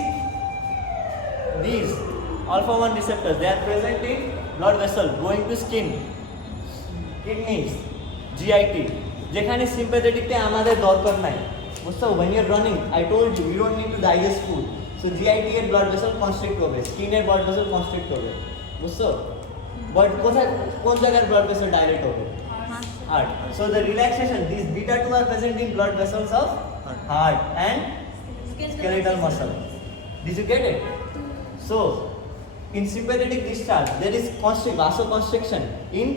these alpha 1 receptors, they are present in blood vessel going to skin, kidneys, GIT. যেখানে sympathetic টা আমাদের দরকার নাই, বুঝছো? When you are running, I told you, you don't need to digest food. So GIT এর blood vessel constrict করবে, skin এর blood vessel constrict করবে, বুঝছো? But কোন জায়গার blood vessel dilate হবে? Heart. So the relaxation, these beta 2 are present in blood vessels of heart and skeletal muscle. Did you get it? So in sympathetic discharge, there is vasoconstriction in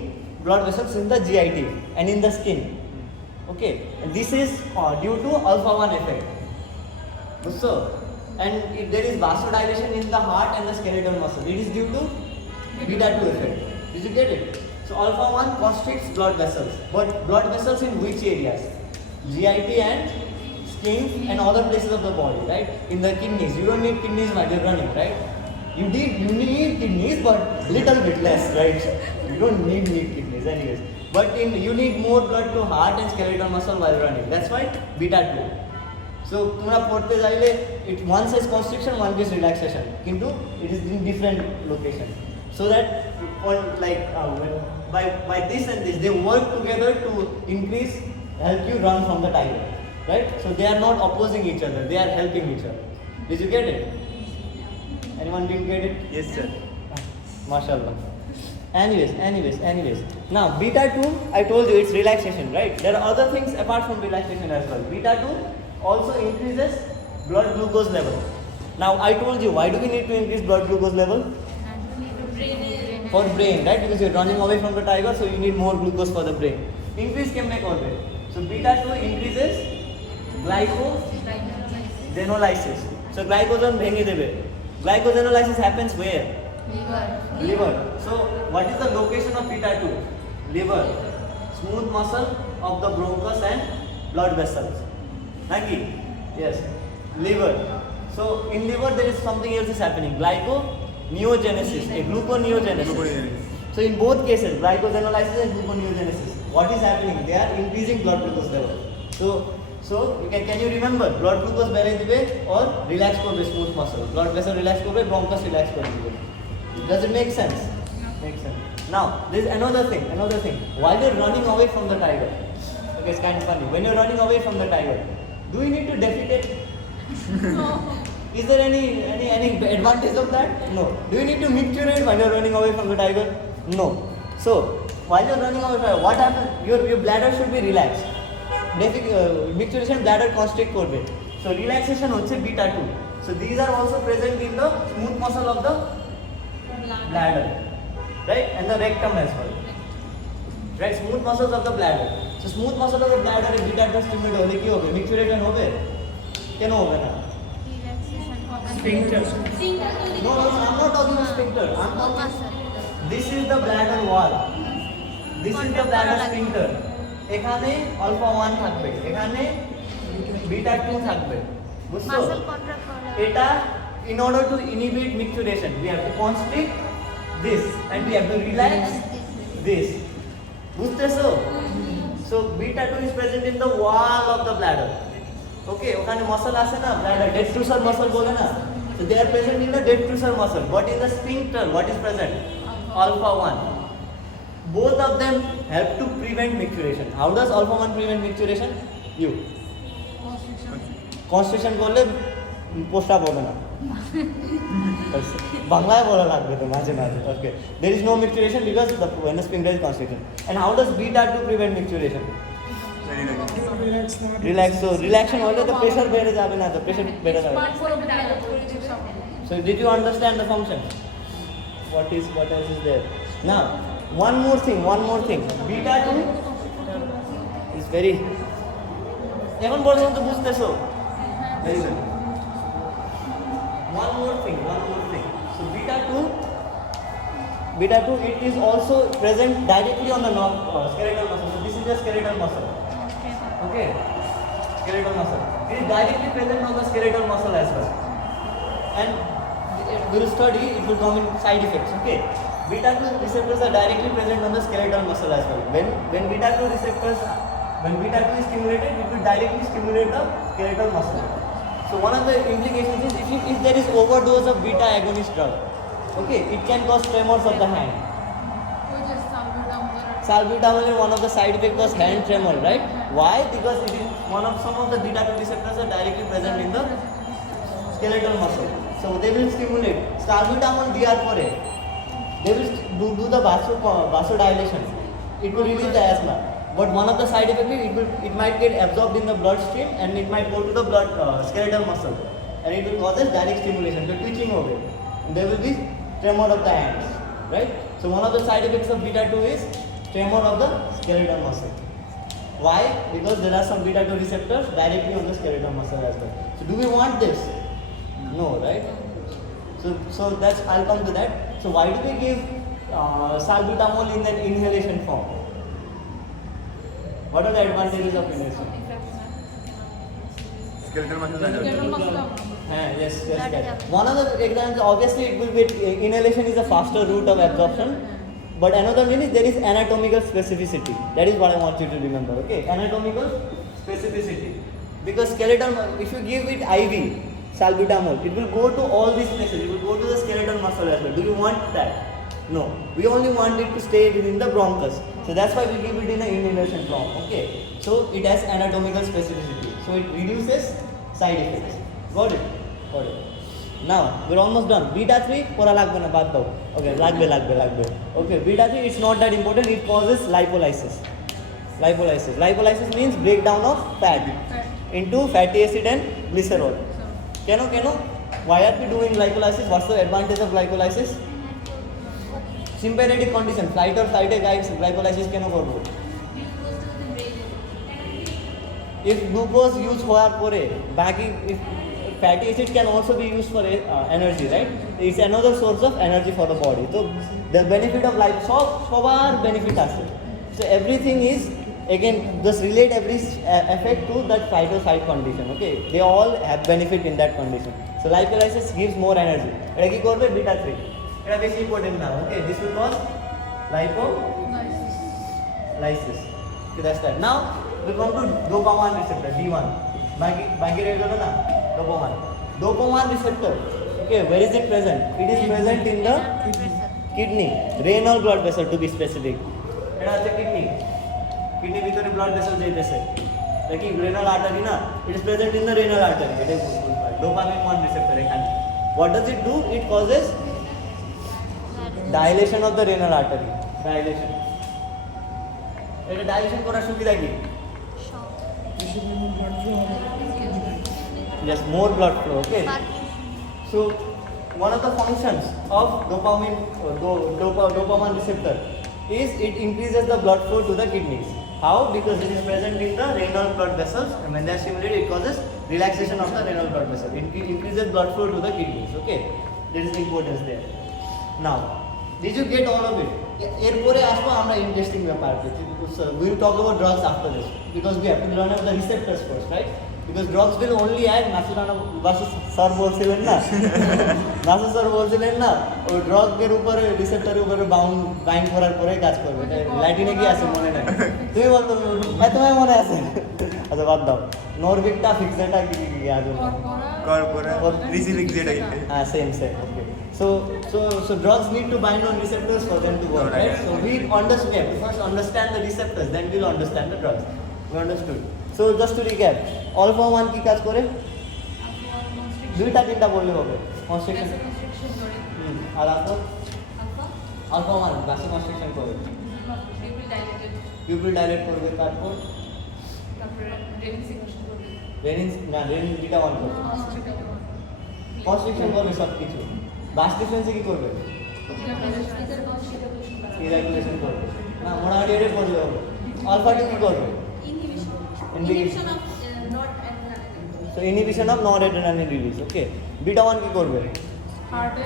blood vessels in the GIT and in the skin. Okay, and this is due to alpha 1 effect. So, and if there is vasodilation in the heart and the skeletal muscle, it is due to beta 2 effect. Did you get it? So alpha 1 constricts blood vessels, but blood vessels in which areas? GIT and skin and other places of the body, right? In the kidneys, you don't need kidneys while you're running, right? You need kidneys, but little bit less, right? You don't need kidneys anyways. But you need more blood to heart and skeletal muscle while running. That's why beta 2. So তোমরা পড়তে যাইলে it one says constriction, one says relaxation. কিন্তু it is in different location. So that by this and this, they work together to help you run from the tiger, right? So they are not opposing each other; they are helping each other. Did you get it? Anyone didn't get it? Yes, sir. Mashallah. Anyways. Now beta 2, I told you it's relaxation, right? There are other things apart from relaxation as well. Beta 2 also increases blood glucose level. Now I told you, why do we need to increase blood glucose level? For brain, right? Because you're running away from the tiger, so you need more glucose for the brain. Increase kemne korbe. So beta 2 increases glycosenolysis. So glycogen bhengi debe. Glycosenolysis happens where? Liver. So what is the location of beta 2? Liver. Smooth muscle of the bronchus and blood vessels. Nagi? Yes. Liver. So in liver there is something else is happening. Gluconeogenesis. Gluconeogenesis. So in both cases, glycosenolysis and gluconeogenesis, what is happening? They are increasing blood glucose level. So can you remember? Blood glucose বেড়ে দিবে or relax করবে smooth muscle. Blood vessel relax করবে, bronchus relax করে দিবে. Does it make sense? Makes sense. Now, there is another thing. While you're running away from the tiger, okay, it's kind of funny. When you're running away from the tiger, do you need to defecate? No. Is there any advantage of that? No. Do you need to micturate when you're running away from the tiger? No. So, while you're running away from what happens? Your bladder should be relaxed. Micturation bladder constrict korbe. So relaxation hocche beta 2. So these are also present in the smooth muscle of the bladder, right? And the rectum as well. Right? Smooth muscles of the bladder. So smooth muscle of the bladder if beta 2 stimulate hole ki hobe? Micturation hobe? Keno hobe na? Sphincter. No, I'm not talking about sphincter. I'm talking. This is the bladder wall. This is the bladder sphincter. এখানে alpha 1 থাকবে, এখানে beta 2 থাকবে, বুঝছো? Muscle contract করে। এটা in order to inhibit micturition, we have to constrict this and we have to relax this. বুঝতেছো? So beta 2 is present in the wall of the bladder. Okay, ওখানে muscle আছে না, bladder detrusor muscle বলে না? So they are present in the detrusor muscle. But in the sphincter, what is present? Alpha 1. Both of them help to prevent micturition. How does alpha 1 prevent micturition? You. Constriction করলে পোস্টা বলে না। বাংলায় বলা লাগবে তো মাঝে মাঝে। Okay. There is no micturition because when the sphincter is constricted. And how does beta 2 prevent micturition? Relax. So relaxation হলে তো pressure বেড়ে যাবে না, তো pressure বেড়ে যাবে। So did you understand the function? What else is there? Now, one more thing. Beta 2 is very. এখন পর্যন্ত বুঝতেছো? Very good. One more thing. So beta 2, it is also present directly on the skeletal muscle. So this is the skeletal muscle. Okay, skeletal muscle. It is directly present on the skeletal muscle as well. And we will study, it will come in side effects. Okay, beta 2 receptors are directly present on the skeletal muscle as well. When beta 2 is stimulated, it will directly stimulate the skeletal muscle. So one of the implications is if there is overdose of beta agonist drug, okay, it can cause tremors of the hand. ওই যে salbutamol Salbutamol, one of the side effects was hand tremor, right? Why? Because it is some of the beta 2 receptors are directly present in the skeletal muscle. So they will stimulate. Salbutamol DR for it. They will do the vasodilation. It will release the asthma. But one of the side effects is it might get absorbed in the bloodstream and it might go to the skeletal muscle. And it will cause direct stimulation, the twitching of it. And there will be tremor of the hands, right? So one of the side effects of beta 2 is tremor of the skeletal muscle. Why? Because there are some beta 2 receptors directly on the skeletal muscle as well. So do we want this? No, right? So that's, I'll come to that. So why do we give salbutamol in an inhalation form? What are the advantages of inhalation? Skeletal muscle skeletal energy. Muscle Yes. One of the examples, obviously, it will be inhalation is a faster route of absorption. But another mean is there is anatomical specificity. That is what I want you to remember. Okay, anatomical specificity. Because skeletal, if you give it IV salbutamol, it will go to all these places. It will go to the skeletal muscle as well. Do you want that? No. We only want it to stay within the bronchus. So that's why we give it in an inhalation form. Okay. So it has anatomical specificity. So it reduces side effects. Got it? Got it. Now we're almost done. Beta 3 pora lagbe na baat dao. Okay, lagbe. Okay, beta 3 it's not that important. It causes lipolysis. Lipolysis means breakdown of fat into fatty acid and glycerol. Keno? Why are we doing lipolysis? What's the advantage of lipolysis? Sympathetic condition, flight or flight guides lipolysis keno korbo. If glucose used for bagging, if fatty acid can also be used for energy, right? It's another source of energy for the body. So the benefit of life, sobar benefit আছে. So everything is again just relate every effect to that fight or flight condition. Okay, they all have benefit in that condition. So lipolysis gives more energy. এটা কি করবে beta 3. এটা বেশি important না. Okay, this will cause lipolysis. Okay, that's that. Now we come to dopamine receptor D1. बाकी रह गया ना dopamine receptor. Okay, where is it present? It is present in the kidney, renal blood vessel to be specific. এটা হচ্ছে kidney ভিতরে blood vessel যাইতেছে দেখি renal artery না, it is present in the renal artery. এটা dopamine 1 receptor এখানে. What does it do? It causes dilation of the renal artery. এটা dilation করার সুবিধা কি? Yes, more blood flow. Okay. So one of the functions of dopamine receptor is it increases the blood flow to the kidneys. How? Because it is present in the renal blood vessels, and when they are stimulated, it causes relaxation of the renal blood vessel. It increases blood flow to the kidneys. Okay, there is importance there. Now, did you get all of it? এরপরে আসবো আমরা interesting ব্যাপার। We will talk about drugs after this because we have to learn about the receptors first, right? Because drugs will only act, Masudana sir বলছিলেন না ওই ড্রাগের উপরে রিসেপ্টরের উপরে বাইন্ড করার পরে কাজ করবে। এটা ল্যাটিনে কি আছে মনে নাই, তুমি বলতো তোমার মনে আছে? আচ্ছা বাদ দাও, নরভিকটা ফিক্সেটা কি আছে? Corpora, receiving zeta. Same. Okay. So drugs need to bind on receptors for them to work, right? So we first understand the receptors, then we'll understand the drugs. We understood. So just to recap, alpha 1 কি কাজ করে? দুইটা তিনটা বললে হবে। Construction আর alpha 1 ভাসো construction করে। Pupil dilate করবে, তারপর রেনিন যেটা 1 করবে। কনস্ট্রাকশন করবে সব কিছু। বাস ডিফারেন্সে কি করবে? ইরেগুলেশন করবে। না মোটামুটি এটা বললে হবে। আলফা 2 কি করবে? Inhibition of noradrenaline. So inhibition of noradrenaline release. Okay. Beta 1 কি করবে? হার্টে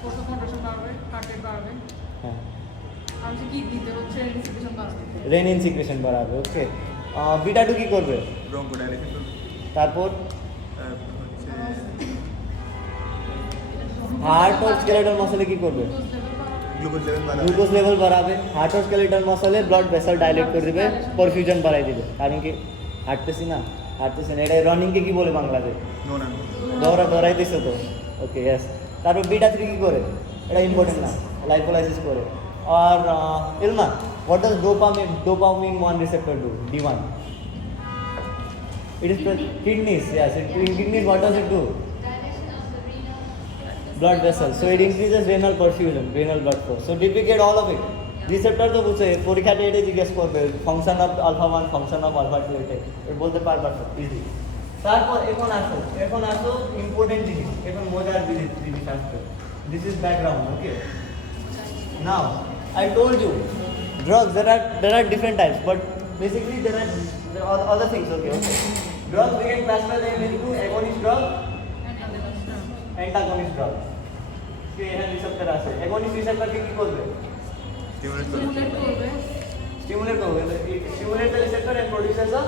কোর্স কন্ট্রাকশন বাড়বে, হার্টে বাড়বে। হ্যাঁ। আর কি দিতে হচ্ছে রেনিন বাড়বে। রেনিন সিক্রেশন বাড়াবে। ওকে। বিটা 2 কি করবে? Bronchodilation করবে। তারপর হার্ট আর স্কেলেটাল মাসলে কি করবে? গ্লুকোজ লেভেল বাড়াবে। হার্ট আর স্কেলেটাল মাসলে ব্লাড ভেসেল ডাইলেট করে দিবে, পারফিউশন বাড়াই দিবে। কারণ কি হাঁটতেছি না, হাঁটতেছে না, এটা রানিংকে কি বলে বাংলাতে? No, no. দৌড়াইতেছে তো, ওকে ইয়েস। তারপর বিটা 3 কি করে? এটা ইম্পর্টেন্ট না, লাইপোলাইসিস করে। আর ইলমা, what does dopamine 1 receptor do? D1. It is kidneys, yes. In kidneys, what does it do? Blood vessels. So it increases renal perfusion, renal blood flow. So did we get all of it? Receptor তো বুঝছে, পরীক্ষাতে এটা জিজ্ঞেস করবে, function of alpha 1, function of alpha 2, এটা বলতে পারবা তো ইজি। তারপর এখন আসো ইম্পর্টেন্ট জিনিস, এখন মজার জিনিস আসবে। This is background, okay. Now I told you drugs, there are different types, but basically there are other things, okay. Drugs we can classify them into agonist drug, antagonist drug. Okay, এখানে receptor আছে, agonist রিসেপ্টরকে কি করবে? Stimulate করবে। Stimulate করবে, stimulate the receptor and produces a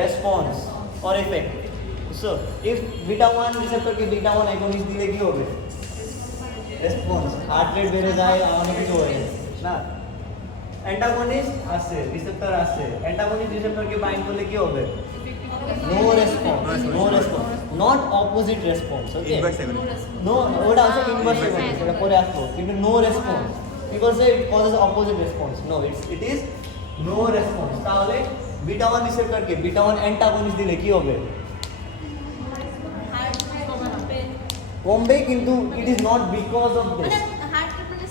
response or effect. So if beta 1 receptor के beta 1 agonist দিলে কি হবে? রেসপন্স, হার্ট রেট বেড়ে যায়, অনেক কিছু হয়ে যায় না। অ্যান্টাগনিস্ট আছে, রিসেপ্টর আছে, অ্যান্টাগনিস্ট রিসেপ্টরকে বাইন্ড করলে কি হবে? No response, not opposite response, okay. Inverse agonist. No, ওটা আছে ইনভার্স agonist, এটা পরে আসবো, কিন্তু no response because it causes opposite response. No, it is no response. তাহলে বিটা 1 রিসেপ্টরকে বিটা 1 অ্যান্টাগনিস্ট দিলে কি হবে? কমবে, কিন্তু it is not because of this,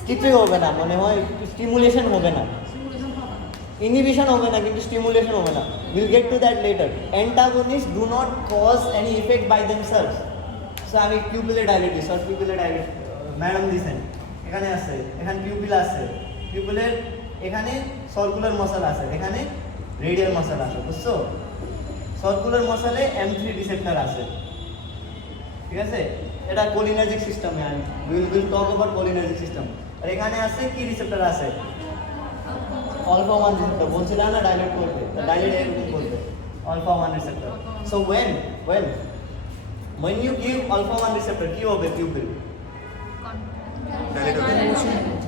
কিছুই হবে না, মনে হয় স্টিমুলেশন হবে না, ইনহিবিশন হবে না, কিন্তু স্টিমুলেশন হবে না। Will get to that later. Antagonist do not cause any effect by themselves. So আমি পিউপিলে ডাইলেটিস আর পিউপিলে ডাইলেট, ম্যাডাম দিছেন এখানে আছে, এখানে পিউপিল আছে, পিউপিলের এখানে সার্কুলার মাসল আছে, এখানে রেডিয়াল মাসল আছে, বুঝছো? সার্কুলার মাসলে M3 রিসেপ্টর আছে, ঠিক আছে? এটা কোলিনার্জিক সিস্টেমে আমি will talk about cholinergic system. আর এখানে আছে কি রিসেপ্টর আছে? আলফা 1 রিসেপ্টর, বলছিলাম না ডাইলেট করবে, ডাইলেট এরকম করবে, alpha 1 receptor. So when you give alpha 1 receptor কি হবে? পিউপিল Dilate হবে।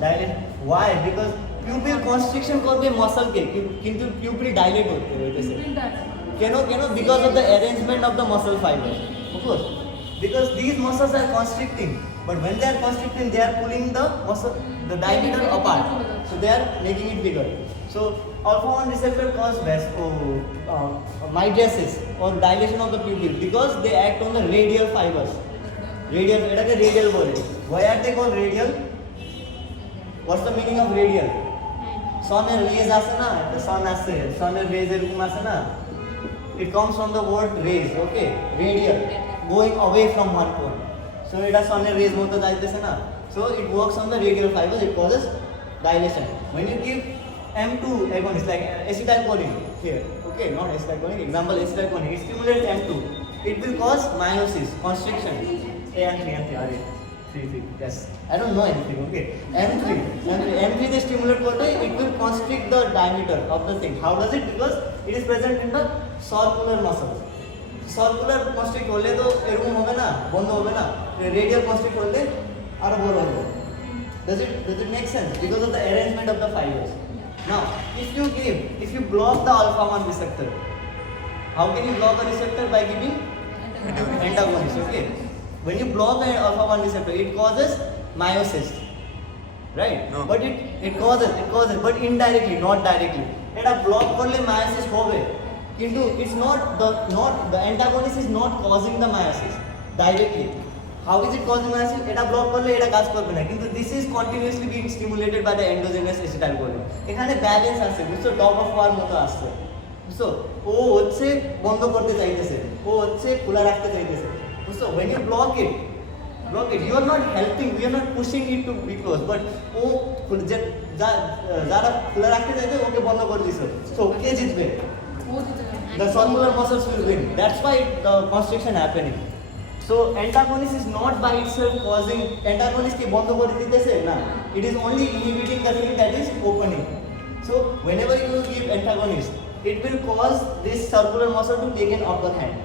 Dilate. why? because pupil constriction করবে মাসলকে, কিন্তু পিউপিল ডাইলেট হইতেছে কেন? Because of the arrangement of the muscle fibre, of course, because these muscles are constricting, but when they are constricting they are pulling the muscle, the diameter apart, so they are making it bigger. So alpha 1 receptor cause mydriasis or dilation of the pupil because they act on the radial fibers. Radial, এটাকে radial বলে। Why are they called radial? What's the meaning of radial? Sun's rays আছে না, the sun আছে, sun's rays এরকম আছে না, it comes from the word rays, okay, radial, going away from one point. So এটা sun's rays মতো যাইতেছে না, so it works on the radial fibers, it causes dilation. When you give M2 agonist like acetylcholine here, okay, not acetylcholine, example acetylcholine, it stimulates M2, it will cause meiosis, constriction. M3, yes, I don't know anything, okay. M3 they stimulate করবে, it will constrict the diameter of the thing. How does it? Because it is present in the circular muscles. Circular constrict হলে তো এরকম হবে না, বন্ধ হবে না, radial constrict হলে আরো বড় হবে। Does it make sense? Because of the arrangement of the fibers. Now, if you block the alpha 1 receptor, how can you block a receptor? By giving antagonist, okay. When you block an alpha 1 receptor, it causes meiosis, right? No. But it causes, but indirectly, not directly. এটা block করলে meiosis হবে, কিন্তু it's not the antagonist is not causing the meiosis directly. How is it causing meiosis? এটা block করলে এটা কাজ করবে না, কিন্তু this is continuously being stimulated by the endogenous acetylcholine. এখানে ব্যালেন্স আছে, বুঝছো, টপ অফ ওয়ার মতো আছে, বুঝছো? ও হচ্ছে বন্ধ করতে চাইতেছে, ও হচ্ছে খোলা রাখতে চাইতেছে, বুঝছো? when you block it, you are not helping, you are not pushing it to be closed, but ও যারা খোলা রাখতে চাইছে ওকে বন্ধ করে দিছো, so কে জিতবে? The circular muscles will win. That's why the constriction happening. So antagonist is not by itself causing, antagonist ki bondho kore ditese na, it is only inhibiting the thing that is opening. So whenever you give antagonist, it will cause this circular muscle to take an upper hand.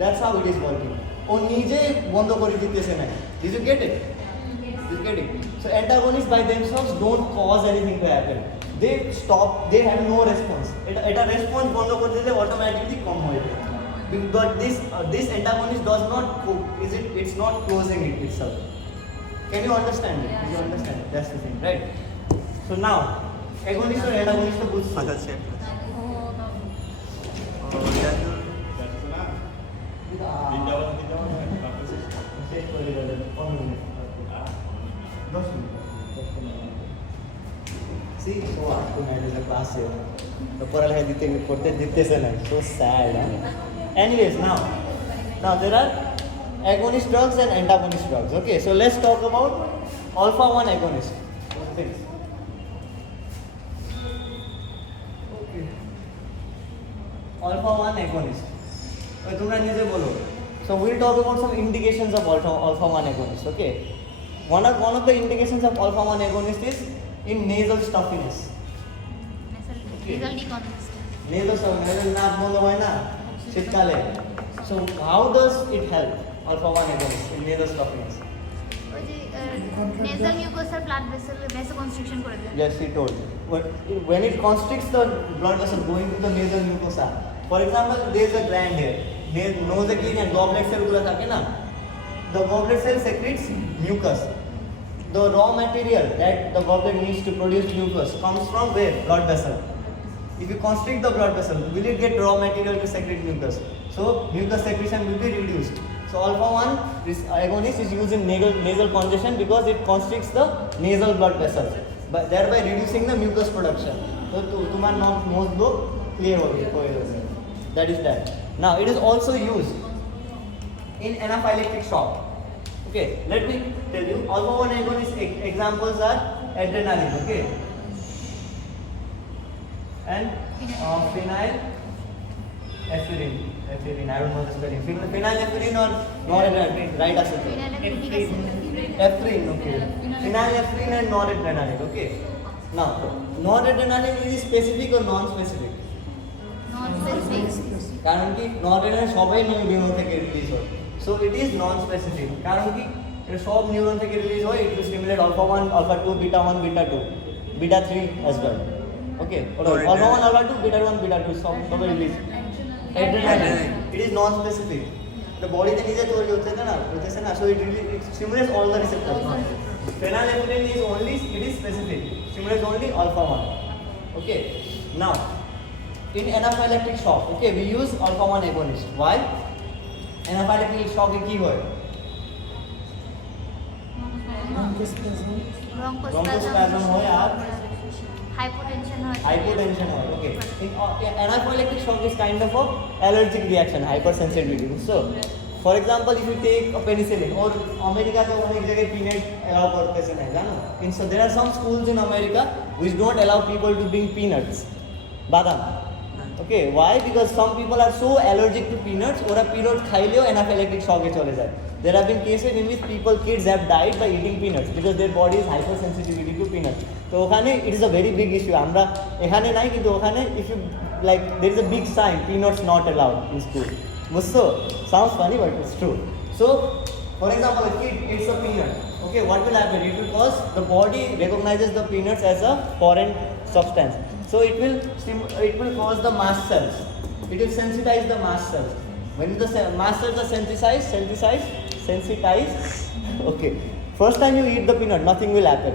That's how it is working. O nije bondho kore ditese na. Did you get it? So antagonists by themselves don't cause anything to happen. They stop, they have no response. Eta response বন্ধ করে দিলে automatically কম হয়ে যায়, But this antagonist does not it's not closing it itself. Can you understand it? Yeah. You understand it? That's the thing, right? So now, agonist or antagonist to boost. Other shape. Oh, no. See, so आपको मैं जो class से तो पढ़ा है दिते पढ़ते दिते से नहीं, so sad. Anyways, now there are agonist drugs and antagonist drugs. Okay, so let's talk about alpha 1 agonist. Things. Okay. Alpha 1 agonist. तो तुमरा नीचे बोलो. So we'll talk about some indications of alpha 1 agonist. Okay. One of the indications of alpha 1 agonist is in nasal stuffiness. Nasal decongestants. Nasal naak bolo hoy na শীতকালে. So how does it help alpha 1 agonist in nasal stuffiness? ওই যে nasal mucosa blood vessel vasoconstriction করে দেয়। Yes, he told. But when it constricts the blood vessel going to the nasal mucosa, for example, there is a gland here. Nosocomial and goblet cell গুলো থাকে না, the goblet cell secretes mucus. The raw material that the goblet needs to produce mucus comes from where? Blood vessel. If you constrict the blood vessel, will it get raw material to secrete mucus? So mucus secretion will be reduced. So alpha 1 agonist is used in nasal congestion because it constricts the nasal blood vessels, but thereby reducing the mucus production. So तुम्हारा nose go clear हो गया. That is that. Now it is also used in anaphylactic shock. Okay, let me tell you. Alpha 1 agonist examples are adrenaline. Okay, and phenylephrine. I don't know the spelling. Phenylephrine or noradrenaline. Right, Ashutosh? Ephedrine. Okay. Phenylephrine and noradrenaline. Okay. Now, noradrenaline is specific or non-specific? Non-specific. কারণ কি noradrenaline সবাই neuron থেকে release হয়, so it is non specific. কারণ কি এটা সব neuron থেকে রিলিজ হয়, it will stimulate alpha 1, alpha 2, beta 1, beta 2, beta 3 as well. Okay, alpha 1, alpha 2, beta 1, beta 2 সব release. Adrenaline, it is non specific. The body তে নিজে তৈরি হচ্ছে না, so it really it stimulates all the receptors. Phenylephrine is only, it is specific, stimulates only alpha 1. Okay, now in anaphylactic shock, okay, we use alpha 1 agonist. Why? Anaphylactic shock কি হয়? Bronchospasm হয় আর hypotension হয়। hypotension হয়. Okay, in anaphylactic shock is kind of a allergic reaction, hypersensitivity. So for example, if you take a penicillin, or America তো অনেক জায়গায় peanut allow করতেছে না, জানো? So there are some schools in America which don't allow people to bring peanuts, বাদাম. Okay, why? Because some people are so allergic to peanuts, ওরা peanut খাইলেও anaphylactic shock এ চলে যায়. There have been cases in which kids have died by eating peanuts because their body is hypersensitivity to peanuts. তো ওখানে it is a very big issue. আমরা এখানে নাই, কিন্তু ওখানে if you like there is a big sign, peanuts not allowed in school. বুঝছো? Sounds funny but it's true. So for example, a kid eats a peanut. Okay, what will happen? It will cause the body recognizes the peanuts as a foreign substance. So it will cause the mast cells. It will sensitize the mast cells. When the mast cells are sensitized. Okay. First time you eat the peanut, nothing will happen.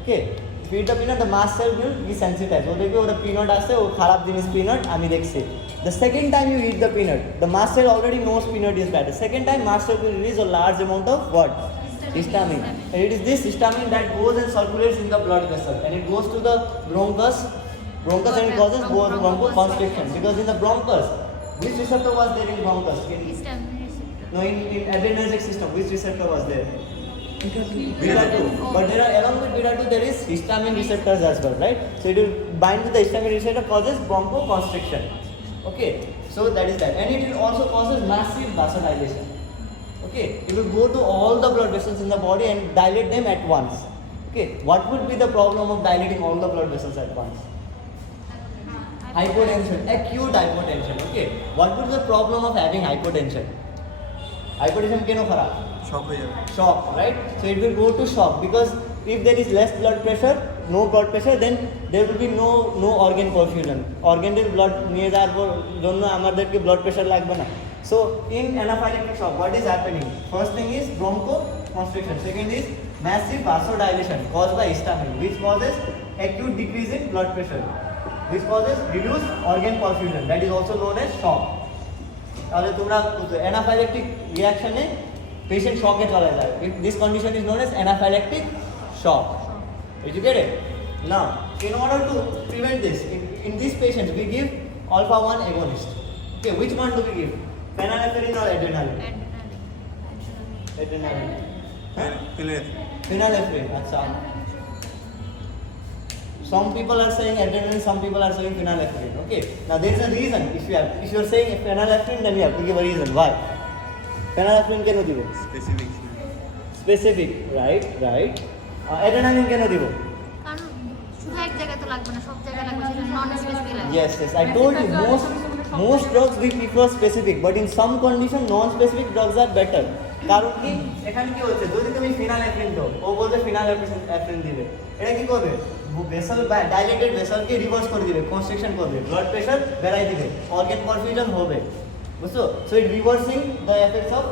Okay. If you eat the peanut, the mast cell will be sensitized. ওদেরকে ওটা peanut আছে, ও খারাপ জিনিস peanut আমি দেখছি. The second time you eat the peanut, the mast cell already knows peanut is bad. The second time mast cell will release a large amount of what? Histamine. And it is this histamine that goes and circulates in the blood vessel, and it goes to the bronchus and it causes bronchoconstriction, because in the bronchus, which receptor was there in bronchus? Histamine receptor. No, in adrenergic system, which receptor was there? Beta 2. But there are, along with beta 2, there is histamine receptors as well, right? So it will bind to the histamine receptor, causes bronchoconstriction. Okay, so that is that, and it will also causes massive vasodilation. Okay, it will go to all the blood vessels in the body and dilate them at once. Okay, what would be the problem of dilating all the blood vessels at once? Hypotension, acute hypotension. Okay, what would be the problem of having hypotension? Hypotension কেন খারাপ? শক হয়ে যাবে। Shock, right? So it will go to shock, because if there is less blood pressure, no blood pressure, then there will be no organ perfusion. Organ blood নিয়ে যাওয়ার জন্য আমাদেরকে blood pressure লাগবে না. So in anaphylactic shock, what is happening? First thing is bronchoconstriction. Second is massive vasodilation caused by histamine, which causes acute decrease in blood pressure. This causes reduced organ perfusion. That is also known as shock. তাহলে তোমরা anaphylactic reaction এ patient shock এ চলে যায়. This condition is known as anaphylactic shock. Did you get it? Now, in order to prevent this, in these patients we give alpha 1 agonist. Okay, which one do we give? Phenylephrine or adrenaline? Adrenaline. Huh? Phenylephrine. Acha. Some people are saying adrenaline, some people are saying phenylephrine. Okay. Now there is a reason. If you are saying phenylephrine, then you have to give a reason. Why? Phenylephrine কেন দিব? Specific. Right. Adrenaline কেন দিব? কারণ শুধু এক জায়গায় তো লাগবে না, সব জায়গায় লাগবে, সেটা নন স্পেসিফিক লাগবে। Yes. I told you most drugs we prefer specific, but in some condition non-specific drugs are better. কারণ কি এখানে কি হচ্ছে, যদি তুমি ফিনালেফ্রিন দাও, ও বলতে ফিনালেফ্রিন দিবে, এটা কি করবে? ভেসেল বা ডাইলেটেড ভেসেলকে রিভার্স করে দিবে, কনস্ট্রিকশন করবে, ব্লাড প্রেশার বাড়াই দিবে, অর্গান পারফিউশন হবে, বুঝছো? So it reversing the effects of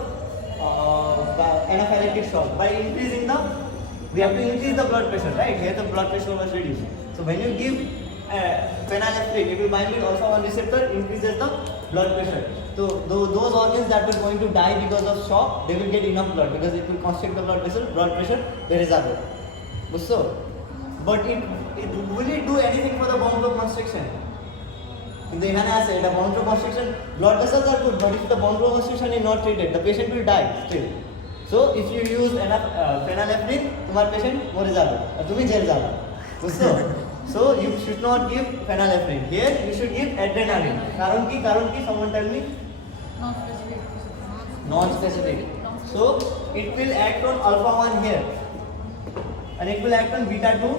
anaphylactic shock by increasing the, we have to increase the blood pressure, right? Here the blood pressure was reduced. So when you give phenylephrine, it will bind with alpha 1 receptor, increases the blood pressure. So those organs that were going to die because of shock, they will get enough blood because it will constrict the blood pressure there is other. So, but it will it do anything for the bronchoconstriction? কিন্তু এখানে আছে এটা bronchoconstriction, blood vessels are good, but if the bronchoconstriction is not treated, the patient will die still. So if you use enough phenylephrine, তোমার patient মরে যাবে আর তুমি jail যাবে, বুঝছো? So you should not give phenylephrine. Here you should give adrenaline. কারণ কি someone tell me? Non-specific. So it will act on alpha 1 here and it will act on beta 2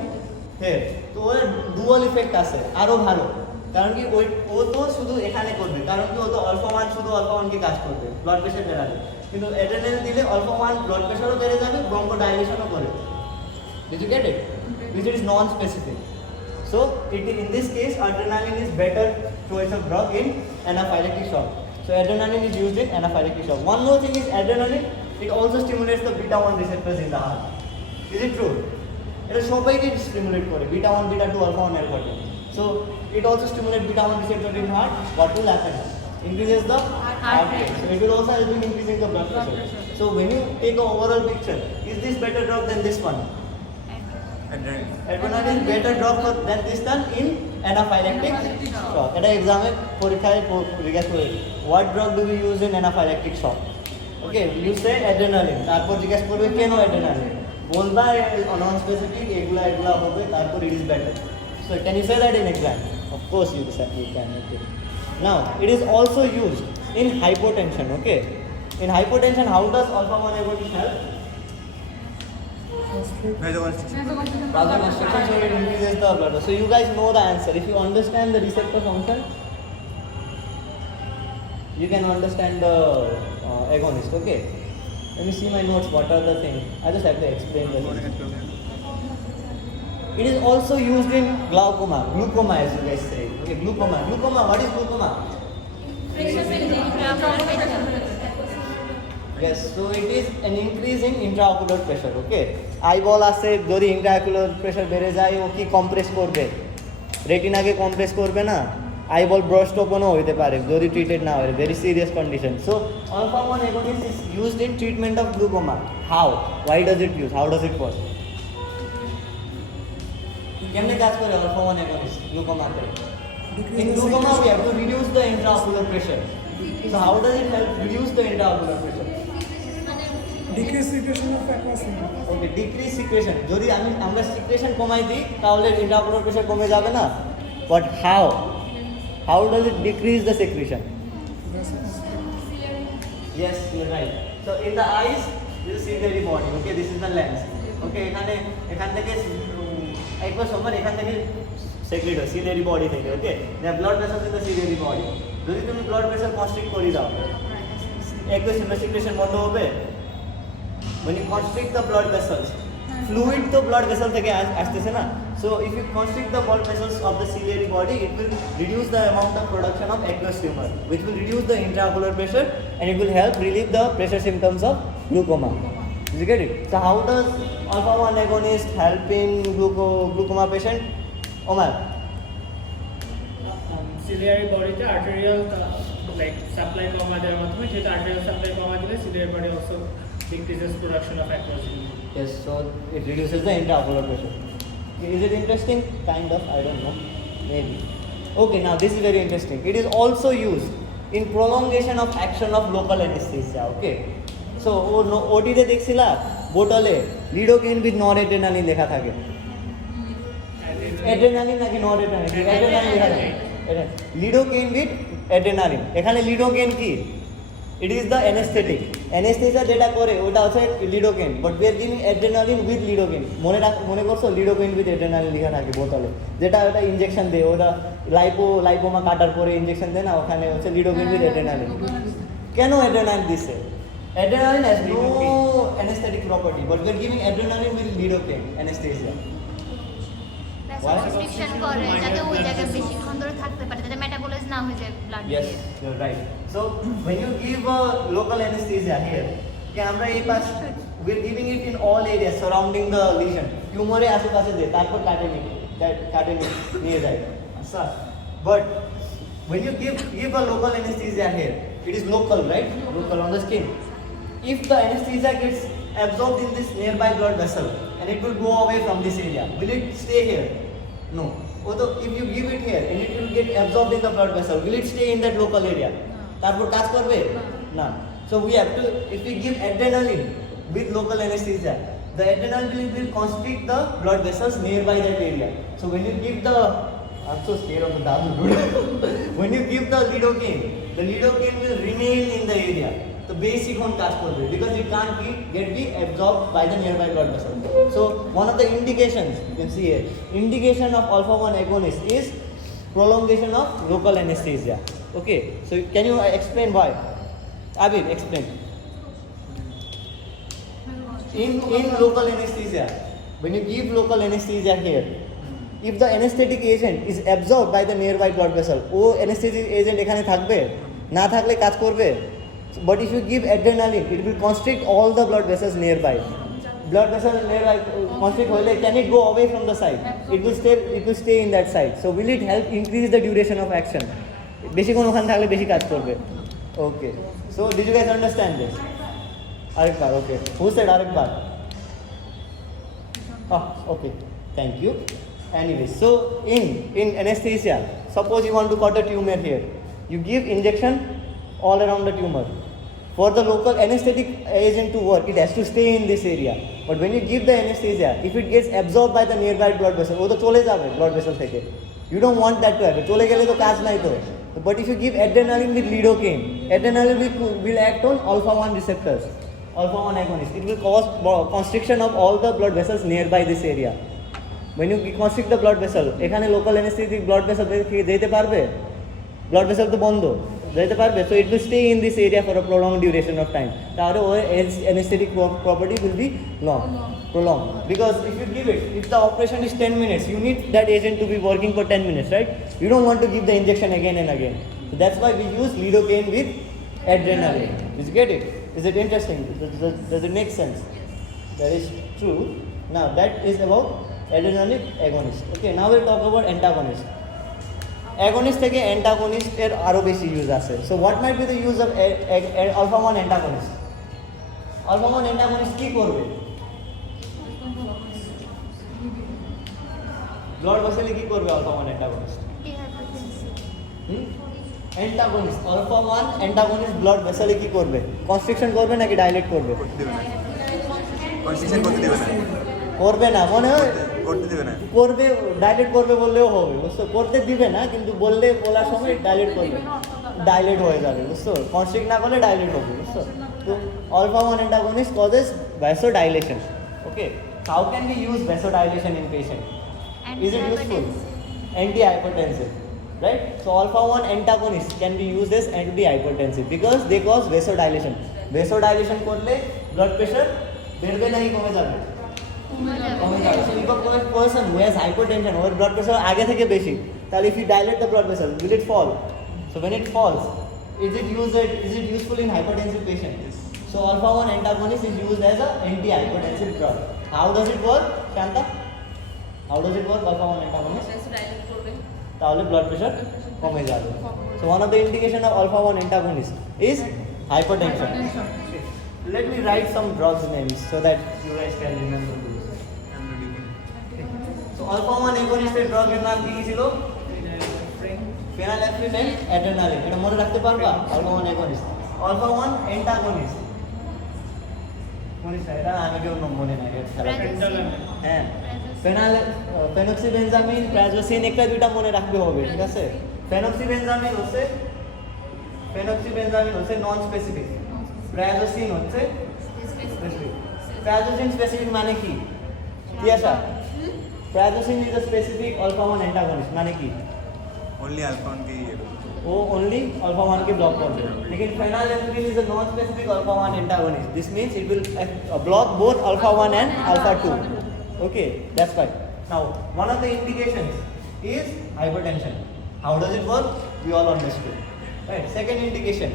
here. তো ওর dual effect আছে, আরো ভালো। কারণ কি ও তো শুধু এখানে করবে, কারণ কি ও তো alpha 1 শুধু alpha 1 কে কাজ করবে, ব্লাড প্রেশার বাড়াবে। কিন্তু adrenaline দিলে alpha 1 ব্লাড প্রেশারও বেড়ে যাবে, ব্রঙ্কোডাইলেশনও করে। Did you get it? Which is non-specific. So in this case, adrenaline is better choice of drug in anaphylactic shock. So adrenaline is used in anaphylactic shock. One more thing is adrenaline, it also stimulates the beta 1 receptors in the heart. Is it true? It is সবাইকে stimulate করে, beta 1, beta 2, alpha 1, alpha 2. So it also stimulates beta 1 receptor in heart. What will happen? Increases the heart rate. So it will also help in increasing the blood pressure. So when you take an overall picture, is this better drug than this one? Adrenaline better drug than this one in anaphylactic shock. At exam পরীক্ষায় জিজ্ঞাসা করে, what drug do we use in anaphylactic shock? Okay, you say adrenaline. তারপর জিজ্ঞাসা করবে কেন adrenaline? বলবা non specific এগুলা হবে, তারপর it is better. So can you say that in exam? Of course you can. Okay. Now it is also used in hypotension. Okay, in hypotension how does alpha 1 agonist help? Vasoconstriction, so it increases the blood. So you guys know the answer. If you understand the receptor function, you can understand the agonist. Okay. Let me see my notes. What are the things? I just have to explain the things. It is also used in glaucoma as you guys say. Okay, glaucoma. What is glaucoma? Yes, so it is an increase in intraocular pressure. Okay, eyeball আছে যদি intraocular pressure বেড়ে যায় ও কি compress করবে, রেটিনাকে compress করবে না, eyeball burst openও হইতে পারে যদি ট্রিটেড না হয়, very serious condition. So alpha 1 agonist is used in treatment of glaucoma. How? Why does it use? How does it work? কেমনে কাজ করে alpha 1 agonist glaucoma তে? In glaucoma we have to reduce the intraocular pressure. So how does it help reduce the intraocular pressure? Decrease secretion of aqueous fluid. Okay, decrease secretion. যদি আমরা secretion কমাই দিই তাহলে intraocular pressure কমে যাবে না? But how does it decrease the secretion? Yes, you're right. So in the eyes you see the body. Okay, this is the lens. Okay, এখান থেকে একবার সময় এখান থেকে secrete হয় ciliary body থেকে. Okay, there are blood vessels in the ciliary body. যদি তুমি blood pressure constrict করে দাও একবার secretion বন্ধ হবে. When you constrict the blood vessels, fluid তো blood vessel থেকে আসতেছে না, so So if you constrict the blood vessels of the ciliary body, it will reduce the amount of production of aqueous humor, which will reduce the intraocular pressure and it will help relieve the pressure symptoms of glaucoma. Did you get it? So how does alpha-1 agonist help in glaucoma patient? Omar. Ciliary বডিতে arterial like supply কমা দেওয়ার মাধ্যমে যেটা arterial supply কমা দিলে ciliary body also decreases production of aqueous humour Yes, so it reduces the intraocular pressure. Is it interesting? Kind of, I don't know. Maybe. Okay, now this is very interesting. It is also used in prolongation of action of local anesthesia. Okay. So, OT তে দেখছিলা বোতলে lidocaine with নরএড্রেনালিন লেখা থাকে। Adrenaline নাকি নরএড্রেনালিন? Adrenaline লেখা থাকে। Lidocaine with adrenaline. এখানে lidocaine কি? It is the anesthetic. Anesthesia যেটা করে ওটা হচ্ছে lidocaine, but we are giving adrenaline with lidocaine. মনে করছো লিডোকেইন উইথ অ্যাড্রেনালিন লেখা থাকে বোতলে, যেটা ওটা ইনজেকশন দেয়, ওটা লাইপোমা কাটার পরে ইনজেকশন দেয় না, ওখানে হচ্ছে লিডোকেইন উইথ অ্যাড্রেনালিন। কেন অ্যাড্রেনালিন দিছে? Adrenaline has no anesthetic property, but we are giving adrenaline with lidocaine anesthesia. Constriction করে যাতে ওই জায়গায় বেশিক্ষণ ধরে থাকতে পারে, যাতে মেটাবলাইজ না হয়ে যায় blood. Yes, you're right. So when you give a local anesthesia here, আমরা এই পাশ we are giving it in all areas surrounding the lesion. টিউমারে আশেপাশে দেয়, তারপর কাটে নিয়ে যায়। আচ্ছা, but when you give a local anesthesia here, it is local, right? Local on the skin. If the anesthesia gets absorbed in this nearby blood vessel and it will go away from this area, will it stay here? No. Although if you give it here and it will get absorbed in the blood vessel, will it stay in that local area? তারপর কাজ করবে না। So we have to, if we give adrenaline with local anesthesia, the adrenaline will constrict the blood vessels nearby that area. So when you give the, I'm so scared of the dadu. When you give the lidocaine will remain in the area. The basic one কাজ করবে because it can't be absorbed by the nearby blood vessel. So one of the indications you can see here, indication of alpha-1 agonist is prolongation of local anesthesia. Okay, so can you explain why? Abir, explain. In local anesthesia, when you give local anesthesia here, if the anesthetic agent is absorbed by the nearby blood vessel, O anesthetic agent এখানে থাকবে, না থাকলে কাজ করবে। But if you give adrenaline, it will constrict all the blood vessels nearby. Blood vessels nearby constrict হলে, can it go away from the site? It will stay in that site. So will it help increase the duration of action? বেশিক্ষণ ওখানে থাকলে বেশি কাজ করবে। Okay. So did you guys understand this? আরেকবার, okay. Who said আরেকবার? Okay. Thank you. Anyway, so in anesthesia, suppose you want to cut a tumor here. You give injection all around the tumor. For the local anesthetic agent to work, it has to stay in this area. But when you give the anesthesia, if it gets absorbed by the nearby blood vessel, ও তো চলে যাবে blood vessel থেকে. You don't want that to happen. চলে গেলে তো কাজ নাই তো। But if you give adrenaline with lidocaine, adrenaline will act on alpha-1 receptors, alpha-1 agonist. It will cause constriction of all the blood vessels nearby this area. When you constrict the blood vessel, এখানে local anesthetic blood vessel যেতে পারবে? Blood vessel তো বন্ধ, যেতে পারবে? So it will stay in this area for a prolonged duration of time. তাহলে ওর anesthetic property will be prolonged. Because if you give it, if the operation is 10 minutes, you need that agent to be working for 10 minutes, right? You don't want to give the injection again and again. So that's why we use lidocaine with adrenaline. Did you get it? Is it interesting? Does it make sense? That is true. Now that is about adrenaline agonist. Okay, now we'll talk about antagonist. Agonist থেকে antagonist এর আরো বেশি use আছে। So what might be the use of alpha-1 antagonist? Alpha-1 antagonist কি করবে? Blood ভেসেলে কি করবে alpha-1 antagonist? Antagonist alpha-1 antagonist blood ভেসেলে কি করবে? কনস্ট্রিকশন করবে নাকি ডাইলেট করবে? কনস্ট্রিকশন করতে দেবে না, করবে না, মনে হয় করতে দেবে না, করবে, ডাইলেট করবে বললেও হবে, বুঝছো? করতে দিবে না, কিন্তু বলার সময় ডাইলেট করবে, ডাইলেট হয়ে যাবে, বুঝছো? কনস্ট্রিক্ট না করলে ডাইলেট হবে, বুঝছো? তো alpha-1 antagonist causes vasodilation. Okay, how can we use vasodilation in patient? Is it useful? Antihypertensive, right? So alpha-1 antagonists can be used as antihypertensive because they cause vasodilation. Vasodilation করলে blood pressure বেড়বে নাকি কমে যাবে? কমে যাবে so if a person who has hypertension ওর blood pressure আগে থেকে বেশি তাহলে if you dilate the blood vessel will it fall so when it falls is it useful in hypertensive patient so alpha 1 antagonist is used as a anti-hypertensive drug how does it work Shanta how does it work alpha 1 antagonist dilate করবে তাহলে blood pressure কমে যাবে so one of the indication of alpha 1 antagonist is hypertension let me write some drugs names so that you guys can remember those so alpha 1 agonist এর drug এর নাম কি ছিল phenylephrine and adrenaline এটা মনে রাখতে পারবা alpha 1 agonist alpha 1 antagonist কোন এটা আমি কেউ মনে নাই এটা হ্যাঁ ফেনক্সিবেনজামিন প্রাজোসিন একটা দুইটা মনে রাখতে হবে ঠিক আছে ফেনক্সিবেনজামিন হচ্ছে নন স্পেসিফিক প্রাজোসিন হচ্ছে স্পেসিফিক প্রাজোসিন স্পেসিফিক মানে কি Tiyasha prazosin is a specific alpha 1 antagonist মানে কি only alpha 1 के ये वो ओनली अल्फा 1 के ब्लॉक कर देगा लेकिन phenylephrine is a non specific alpha 1 antagonist this means it will block both alpha 1 and alpha 2 okay that's fine now one of the indications is hypertension how does it work we all understood right second indication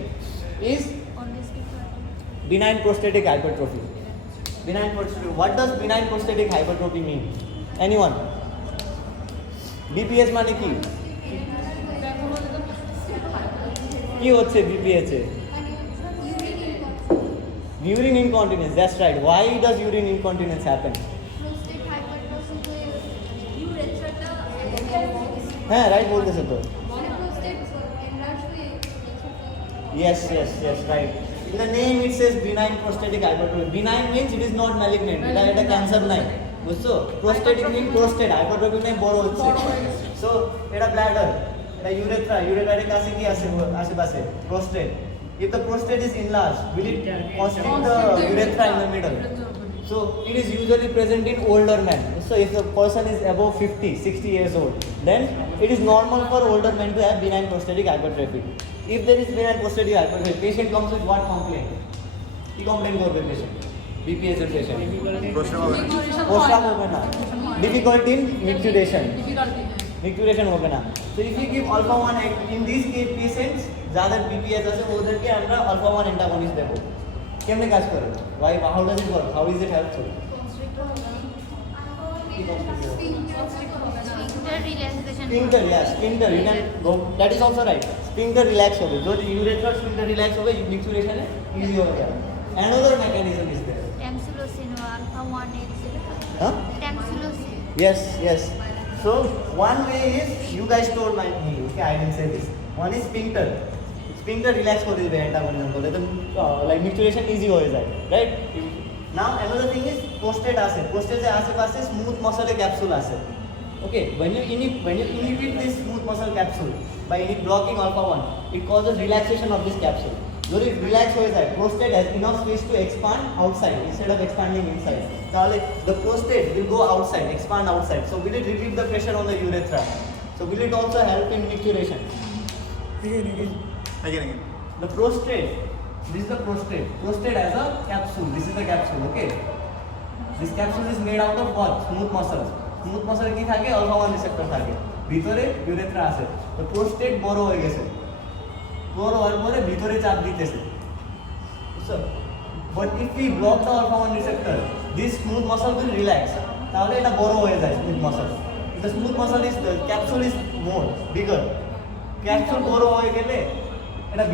is benign prostatic hypertrophy what does benign prostatic hypertrophy mean anyone bps মানে কি কি হচ্ছে BPH A urine incontinence that's right why does urine incontinence happen হ্যাঁ right বলতেছে তো yes right in the name it says benign prostatic hypertrophy benign means it is not malignant এটা cancer নাই বুঝছো prostatic mean prostate hypertrophy মানে বড় হচ্ছে so এটা bladder এটা urethra এর কাছে কি আছে আশেপাশে prostate if the prostate is enlarged will it constrict the urethra in the middle so it is usually present in older men so if the person is above 50-60 years old then it is normal for older men to have benign prostatic hypertrophy if there is benign prostatic hypertrophy patient comes with what complaint কি complain করবে patient BPH এর patient প্রস্রাব হবে না difficulty in micturition হবে না so if you give alpha 1 in these case patients যাদের BPH আছে ওদেরকে আমরা alpha 1 antagonist দেব কেমনে কাজ করে why how does it work how is it helpful sphincter yes sphincter you can go that is also right sphincter relax হবে যদি urethral sphincter relax হবে micturation easy হবে another mechanism is there Tamsulosin or alpha 1 huh Tamsulosin. yes so one way is you guys told me okay I didn't say this one is sphincter relax করে দিবে antagonism করে তো like micturation easy হয়ে যায় right now another thing is prostate এর আশেপাশে smooth muscle capsule আছে okay when you inhibit this smooth muscle capsule by blocking alpha 1 it causes relaxation of this capsule যদি relax হয়ে যায় prostate has enough space to expand outside instead of expanding inside তাহলে the prostate will go outside expand outside so will it relieve the pressure on the urethra so will it also help in micturation Again. the prostate this is the prostate has a capsule this is the capsule okay this capsule is made out of what smooth muscle কি থাকে alpha 1 receptor থাকে ভিতরে urethra আছে তো prostate বড় হয়ে গেছে বড় হওয়ার পরে ভিতরে চাপ দিতেছে বুঝছো but if we block the alpha 1 receptor this smooth muscle will relax তাহলে এটা বড় হয়ে যায় smooth muscle the smooth muscle is the capsule is more bigger capsule বড় হয়ে গেলে এটা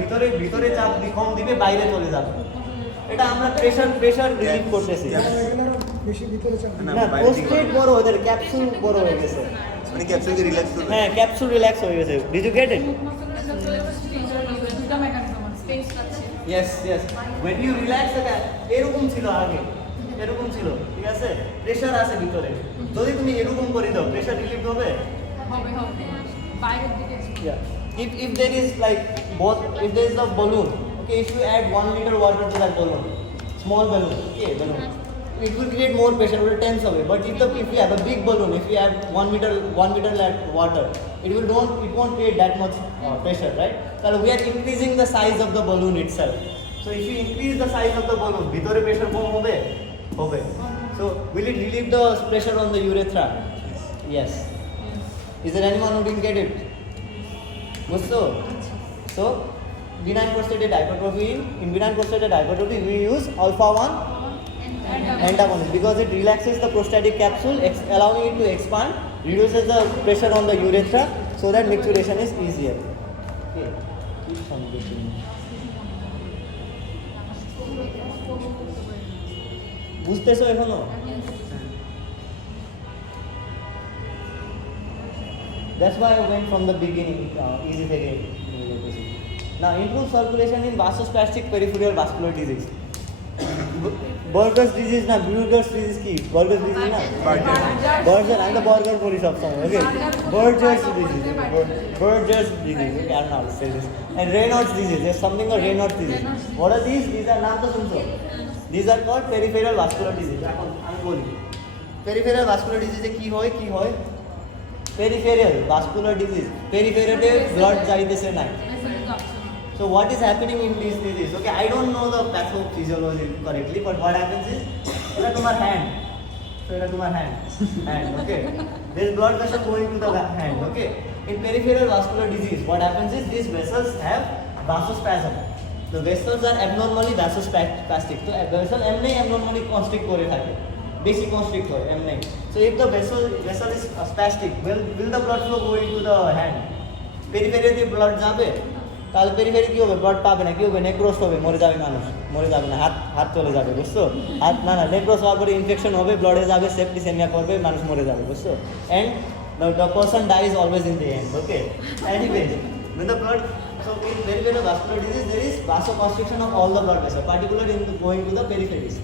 ভিতরে চাপ কম দিবে বাইরে চলে যাবে এটা আমরা প্রেসার রিলিভ করতেছি Regular বেশি ভিতরে চাপ না প্রোস্টেট বড় হয়ে গেছে ক্যাপসুল বড় হয়ে গেছে মানে ক্যাপসুল কি রিল্যাক্স করবে হ্যাঁ ক্যাপসুল রিল্যাক্স হয়ে গেছে did you get it yes when you relax the এরকম ছিল আগে এরকম ছিল ঠিক আছে প্রেসার আছে ভিতরে যদি তুমি এরকম করে দাও প্রেসার রিলিভ হবে yeah if there is like both if there is a balloon okay if you add 1 liter water to that balloon small balloon okay balloon it will create more pressure it will tense away but if you have a big balloon if you add 1 meter water it won't create that much pressure right so we are increasing the size of the balloon itself so if you increase the size of the balloon ভিতরে pressure কম হবে So will it relieve the pressure on the urethra? Yes. Is there anyone who didn't get it? Gusto? So benign prostatic hypertrophy, in benign prostatic hypertrophy we use alpha 1 antagonist because it relaxes the prostatic capsule, allowing it to expand, reduces the pressure on the urethra so that micturition is easier. Okay. Keep some between. বুঝতেছো এখনো? That's why I went from the beginning, easy থেকে Now improve circulation in vasospastic peripheral vascular disease. Burger's disease না, Buerger's disease কি? Burger's disease না? Burger, I'm the burger police of someone, okay? Buerger's disease, Buerger's disease, okay, I don't know how to say this. And Raynaud's disease, there's something called Raynaud's disease. What are these? These are নাম তো শুনছো? These are called peripheral vascular disease. এখন আমি বলি peripheral vascular disease কি হয়? Peripheral vascular disease. Peripheral blood যাইতেছে না. So what is happening in this disease? Okay, I don't know the pathophysiology correctly, but what happens is, এটা তোমার hand. So এটা তোমার hand, okay. There is blood pressure going to the hand, okay. In peripheral vascular disease, what happens is these vessels have vasospasm. The vessels are abnormally vasospastic. So vessel এমনি abnormally constrict করে থাকে. Basic constrict হয় এমনি. So if the vessel is spastic, will the blood flow go into the hand? Periphery দিয়ে blood যাবে. তাহলে periphery কী হবে? Blood পাবে না, কী হবে? নেক্রোস হবে, মরে যাবে মানুষ, মরে যাবে না, হাত চলে যাবে, বুঝছো? হাত না নেক্রোস হওয়ার পরে ইনফেকশন হবে, ব্লাডে যাবে, সেপ্টিসেমিয়া করবে, মানুষ মরে যাবে, বুঝছো? And the person dies always in the end, okay? Anyways, when the blood, so in peripheral vascular disease there is vasoconstriction of all the blood vessels, particularly going to the peripheries,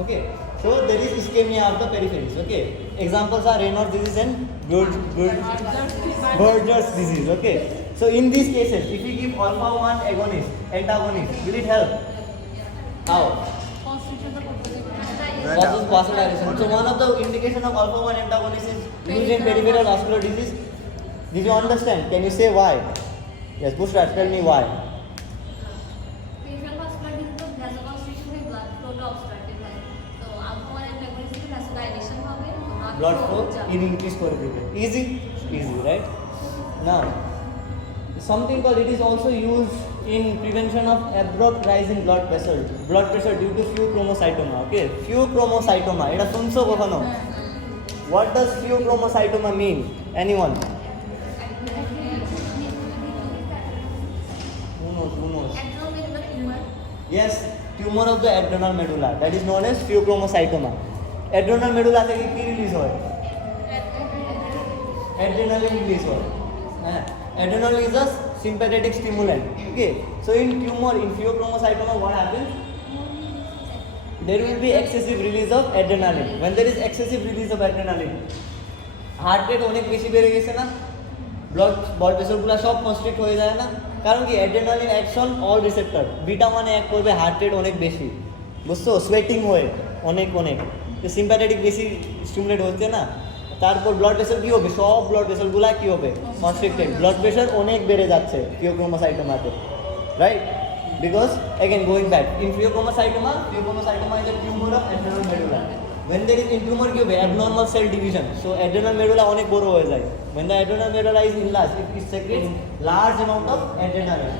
okay? So there is ischemia of the peripheries, okay? Examples are Raynaud's disease and Buerger's disease, okay? So in these cases, if we give alpha 1 antagonist, will it help? How? Causes vasodilation. So one of the indication of alpha 1 antagonist is used in peripheral vascular disease. Did you understand? Can you say why? Yes, Bushra, tell me why. Peripheral vascular disease তো vasoconstriction হয়ে blood flow টা obstructed হয় তো alpha 1 antagonist এর vasodilation হবে Blood flow increase করে দিবে. Easy, right? Now, something called, it is also used in prevention of abrupt rise in blood pressure due to pheochromocytoma, okay? Pheochromocytoma, এটা শুনছো কখনো? What does pheochromocytoma mean? Anyone? Who knows? abdominal tumor Yes, tumor of the adrenal medulla, that is known as pheochromocytoma. Adrenal medulla থেকে কি release হয়? Adrenaline release হয়. Adrenaline is a sympathetic stimulant. Okay, so in pheochromocytoma, what happens? There will be excessive release of adrenaline. When there is excessive release of adrenaline, heart rate অনেক বেশি বেড়ে গেছে না? blood vessel সব constrict হয়ে যায় না? কারণ কি adrenaline acts on all receptor. Beta মানে অ্যাক্ট করবে হার্ট রেট অনেক বেশি, বুঝছো? সোয়েটিং হয় অনেক, সিম্প্যাথেটিক বেশি স্টিমুলেট হচ্ছে না, তারপর ব্লাড ভেসেল কী হবে? সব ব্লাড ভেসেলগুলো কী হবে? কনস্ট্রিক্টেড, ব্লাড প্রেশার অনেক বেড়ে যাচ্ছে pheochromocytoma-তে, right? Because again going back, in pheochromocytoma is a tumor of adrenal medulla. When there is in tumor কী হবে? Abnormal cell division, so adrenal medulla অনেক বড় হয়ে যায়. When the adrenal medulla is enlarged, it secretes large amount of adrenaline.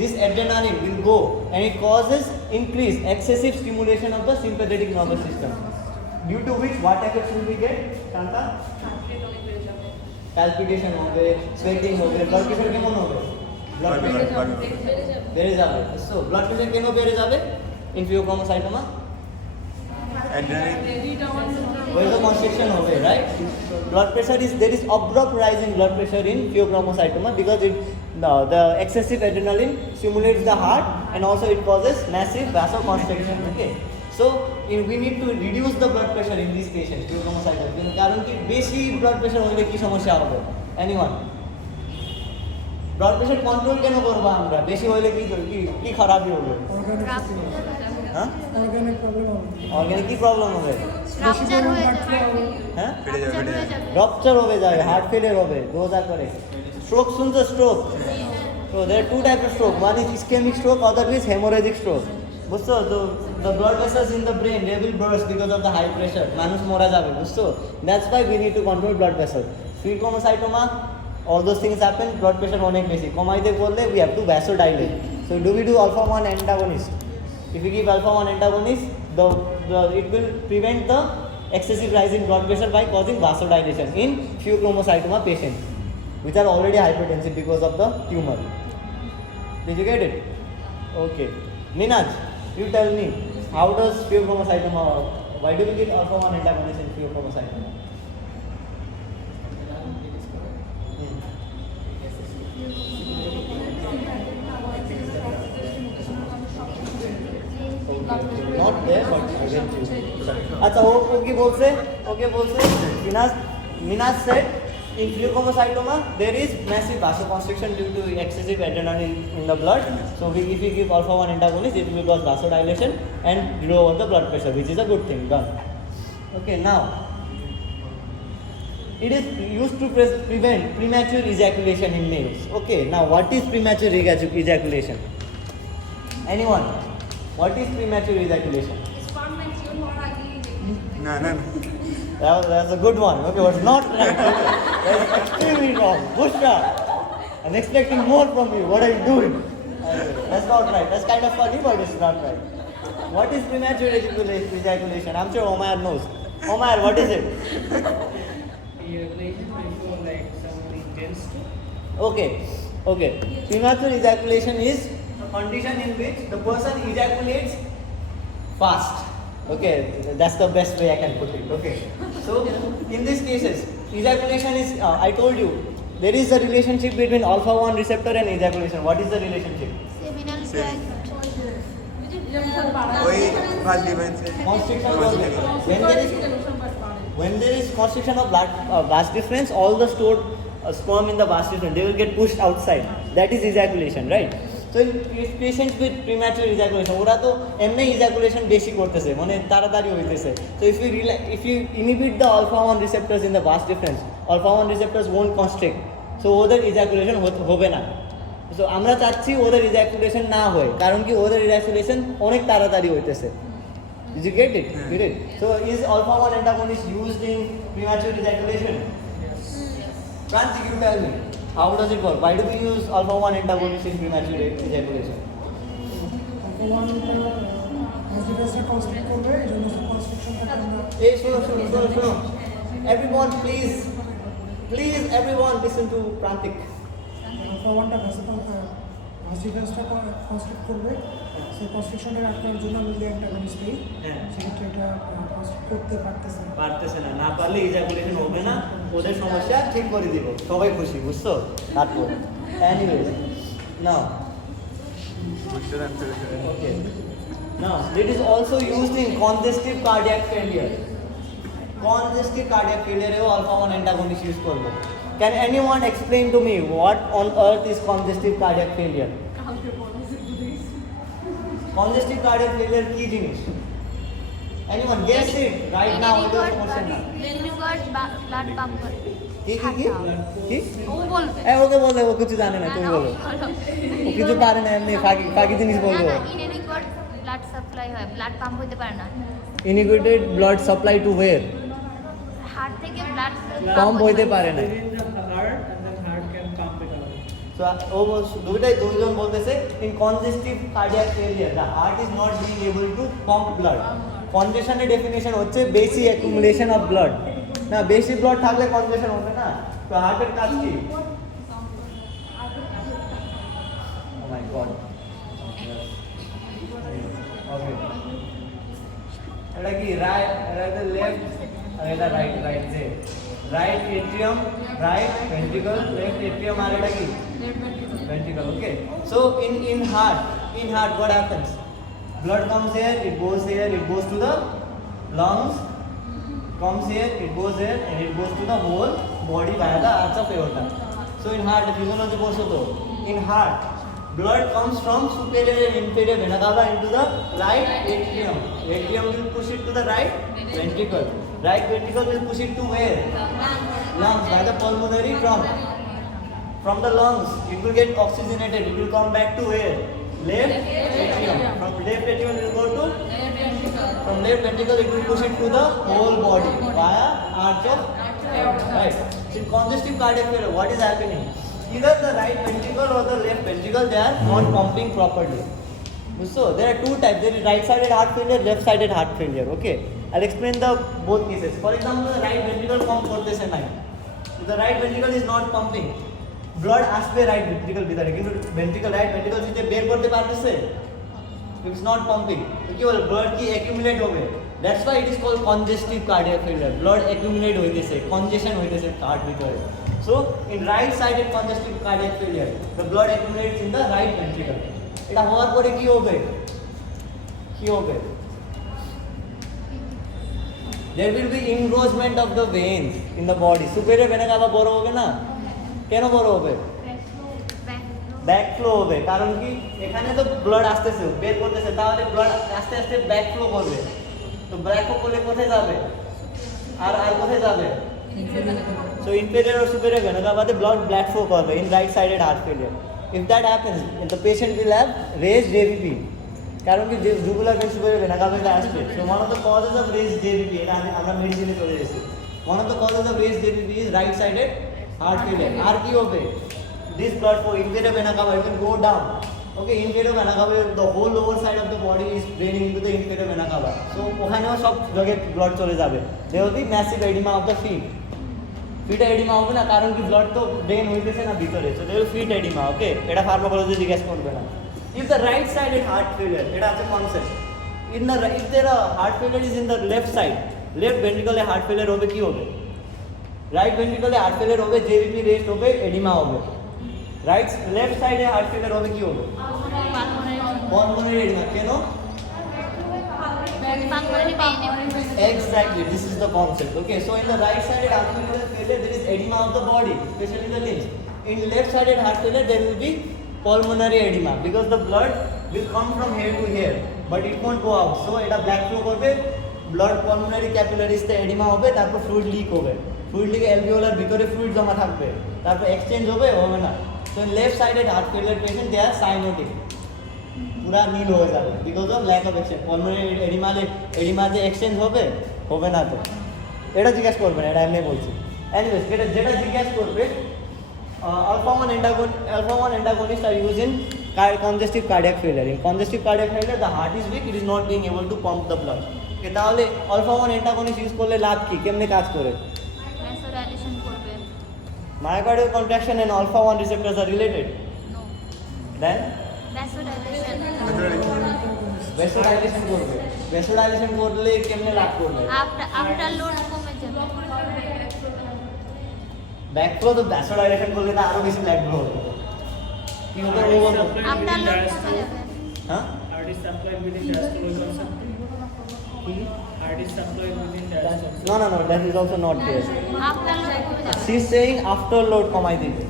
This adrenaline will go and it causes increased excessive stimulation of the sympathetic nervous system, due to which what effects will we get? Shanta? Palpitation হবে, sweating হবে, blood pressure কেমন হবে? Blood pressure বেড়ে যাবে. So blood pressure কেন বেড়ে যাবে in pheochromocytoma? Where the constriction হবে, right? Blood pressure is, there is abrupt rise in blood pressure in pheochromocytoma because the excessive adrenaline stimulates the heart and also it causes massive vasoconstriction, okay? So we need to reduce the blood pressure in these patients, pheochromocytoma. কারণ কি বেশি blood pressure হলে কি সমস্যা হবে? Anyone? Blood pressure control কেন করব আমরা? বেশি হলে কি খারাপই হবে? হ্যাঁ? অর্গানিক প্রবলেম হবে। অর্গানিক কি প্রবলেম হবে? রাপচার হয়ে যাবে হ্যাঁ? ফেটে যাবে। রপচার হবে যাবে, হার্ট ফেলিয়ার হবে, দোজ আর করে। স্ট্রোক শুনছো? Stroke, so there are two types of stroke, one is ischemic stroke, other is hemorrhagic stroke, বুঝছো? তো the blood vessels in the brain, they will burst because of the high pressure. Manus mora jabe, buঝছো? That's why we need to control blood vessels. Pheochromocytoma, all those things happen, blood pressure অনেক বেশি কমাইতে বললে we have to vasodilate. So do we do alpha 1 antagonist? If we give alpha 1 antagonist, it will prevent the excessive rise in blood pressure by causing vasodilation in pheochromocytoma patients which are already hypertensive because of the tumor. Did you get it? Okay. Minaj, you tell me, how does pheochromocytoma work? Why do we give alpha 1 antagonist in pheochromocytoma? Not there, but again. अच्छा वो की बोलते Minaj said in pheochromocytoma there is massive vasoconstriction due to excessive adrenaline in the blood. So if we give alpha 1 antagonist, it will cause vasodilation and lower the blood pressure, which is a good thing. Done. Okay, now it is used to prevent premature ejaculation in males. Okay, now what is premature ejaculation? Anyone? What is premature ejaculation? Sperm mature হওয়ার আগেই না না না That's a good one. Okay, but not right. That's extremely wrong. Bushra, I'm expecting more from you. What are you doing? That's not right. That's kind of funny, but it's not right. What is premature ejaculation? I'm sure Omar knows. Omar, what is it? Ejaculation before like someone intends to. Okay. Premature ejaculation is a condition in which the person ejaculates fast. Okay, that's the best way I can put it. Okay, so in these cases, ejaculation is, I told you, there is a relationship between alpha 1 receptor and ejaculation. What is the relationship? Seminal Same. ওই first difference Constriction of when there is constriction of vas difference, all the stored sperm in the vas difference, they will get pushed outside. That is ejaculation, right? So in patients with premature ejaculation, ওরা তো এমনি ejaculation বেশি করতেছে, মানে তাড়াতাড়ি হইতেছে. So if you inhibit the alpha 1 receptors in the vas difference, alpha 1 receptors won't constrict. So ওদের ejaculation হবে না. So আমরা চাচ্ছি ওদের ejaculation না হয়, কারণ কি ওদের ejaculation অনেক তাড়াতাড়ি হইতেছে. Did you get it? You did. So is alpha 1 antagonist used in premature ejaculation? Prantik, you tell me. How does it work? Why do we use alpha 1 antagonist in premature ejaculation? alpha 1 অ্যাজিডাসটা constrict করবে এই জন্য কনস্ট্রিকশনটা আমরা Hey, show. Everyone, please, everyone, listen to Prantik. alpha 1টা অ্যাজিডাসটা constrict করবে সেই কনস্ট্রিকশনের আটকানোর জন্য আমরা যে অ্যান্টাগনিস্ট দিই হ্যাঁ। সেক্ষেত্রে এটা কনস্ট্রিক্ট করতে পারতেছে না পারতেছে না পারলে ejaculation হবে না, ওদের সমস্যা ঠিক করে দিব, সবাই খুশি, বুঝছো? তারপর anyways, now okay, now it is also used in congestive cardiac failure. Congestive cardiac failure এও alpha 1 antagonist use করবে. Can anyone explain to me what on earth is congestive cardiac failure? Congestive cardiac failure কি জিনিস? Anyone guess it right now? ওদের সমস্যা না blood pump করে কি ও বলবে ওকে বললে ও কিছু জানে না, তুমি বলো। ও কিছু পারে না, এমনি ফাঁকি জিনিস বলবো। ইনএডিকুয়েট ব্লাড সাপ্লাই হয়, ব্লাড পাম্প হতে পারে না। Inadequate blood supply to where? Heart থেকে ব্লাড Pump হইতে পারে না। Within the heart and then heart can pump it out. So দুইজন বলতেছে in congestive cardiac failure the heart is not being able to pump blood. Congestion এর definition হচ্ছে বেশি accumulation of blood. না বেশি blood থাকলে congestion হবে না। তো হার্টের কাজ কি? Oh my god. Okay. এটা কি রাইট, এটা লেফট আর এটা রাইট যে right atrium, right ventricle, left atrium আর এটা কি ventricle. Okay, so in heart what happens? Blood comes here, it goes to the lungs, comes here, it goes here, and it goes to the whole body via the arch of aorta. So in heart, the physiology also though, in heart blood comes from superior and inferior vena cava into the right atrium. Atrium will push it to the right ventricle. Right ventricle will push it to where? Lungs, by the pulmonary trunk. From the lungs, it will get oxygenated. It will come back to where? Left atrium. From left atrium, it will go to From left ventricle it will push it to the whole body via arch of aorta. Right. So in congestive cardiac failure, what is happening? Either the right ventricle or the left ventricle, they are not pumping properly. So there are two types. There is right-sided heart failure, left-sided heart failure. Okay. I'll explain the both cases. For example, the right ventricle pump করতেছে না। If the right ventricle is not pumping, blood আসবে right ventricle ভিতরে, কিন্তু ventricle right ventricle থেকে বের করতে পারতেছে। It's not pumping. তো কি বলে blood কি accumulate হবে। That's why it is called congestive cardiac failure. Blood accumulate হইতেছে, congestion হইতেছে heart ভিতরে। So in right-sided congestive cardiac failure, the blood accumulates in the right ventricle. এটা হওয়ার পরে কি হবে? কি হবে? There will be engrossment of the veins in the body. Superior vena cava বড় হবে না? কেন বড় হবে? ব্যাক ফ্লো হবে, কারণ কি এখানে তো ব্লাড আসতেছে বের করতেছে, তাহলে ব্লাড আস্তে আস্তে ব্যাক ফ্লো করবে। তো ব্যাক ফ্লো করলে কোথায় যাবে? আর কোথায় যাবে? So inferior or superior vena cava the blood black flow করবে in right sided heart failure. If that happens, the patient will have raised JVP. কারণ কি jugular vein superior vena cava আসবে। So one of the causes of raised JVP, এটা আমরা মেডিসিনে চলে গেছি। One of the causes of raised JVP is right sided heart failure. আর কি হবে? This blood flow inferior vena cava it will go down. Okay, inferior vena cava, the whole lower side of the body is draining into the inferior vena cava. So ওখানেও সব জায়গায় blood চলে যাবে. There will be massive edema of the feet. Feet edema হবে না, কারণ কি blood তো ড্রেন হইতেছে না ভিতরে। So they will fit oedema. Okay, এটা ফার্মাকোলজি জিজ্ঞেস করবে না। If the right sided heart failure, এটা আছে concept. In the if there heart failure is in the left side, left ভেন্ট্রিকলে হার্ট ফেলিয়ার হবে কি হবে? রাইট ভেন্ট্রিকলে হার্ট ফেলিয়ার হবে, জেভিপি রেস্ট হবে, এডিমা হবে। রাইট লেফট সাইডে হার্ট ফেলিয়ার হবে কি হবে? Pulmonary oedema. কেন? Exactly, this is the concept. Okay, so in the right-sided heart failure, there is edema of the body, especially the limbs. In left-sided heart failure, there will be pulmonary edema because the blood will come from here to here, but it won't go out. So এটা black flow করবে, blood pulmonary capillaries তে edema হবে, তারপর fluid leak হবে। Fluid leak alveolar ভিতরে fluid জমা থাকবে, তারপর exchange হবে না। So in left-sided heart failure patient, they are cyanotic. পুরা নীল হয়ে যাবে because of lack of exchange. Pulmonary এডিমাতে এক্সচেঞ্জ হবে না। তো এটা জিজ্ঞাসা করবে না, এটা এমনি বলছি। এনিওয়েজ যেটা জিজ্ঞাসা করবে, alpha 1 antagonist are used in congestive cardiac failure. In congestive cardiac failure, the heart is weak, it is not being able to pump the blood. তাহলে alpha 1 antagonist ইউজ করলে লাভ কি? কেমনে কাজ করে? ভ্যাসোডাইলেশন করবে। Myocardial contraction and alpha 1 receptors are related. No. Then vasodilation vasodilation করবে। Vasodilation করলে কেমনে লাভ করবে? আফটার লোড কমে যাবে। ব্যাক ফ্লো তো ভ্যাসোডাইলেশন করলে তো আরো বেশি ব্যাক ফ্লো হবে। কি হবে ও বলবো? আফটার লোড কমে যাবে। হ্যাঁ, Heart is supplied within diastolic concept. কি? Heart is supplied within diastolic. No, that is also not there. After load কমে যাবে। She is saying after load কমাই দিবে।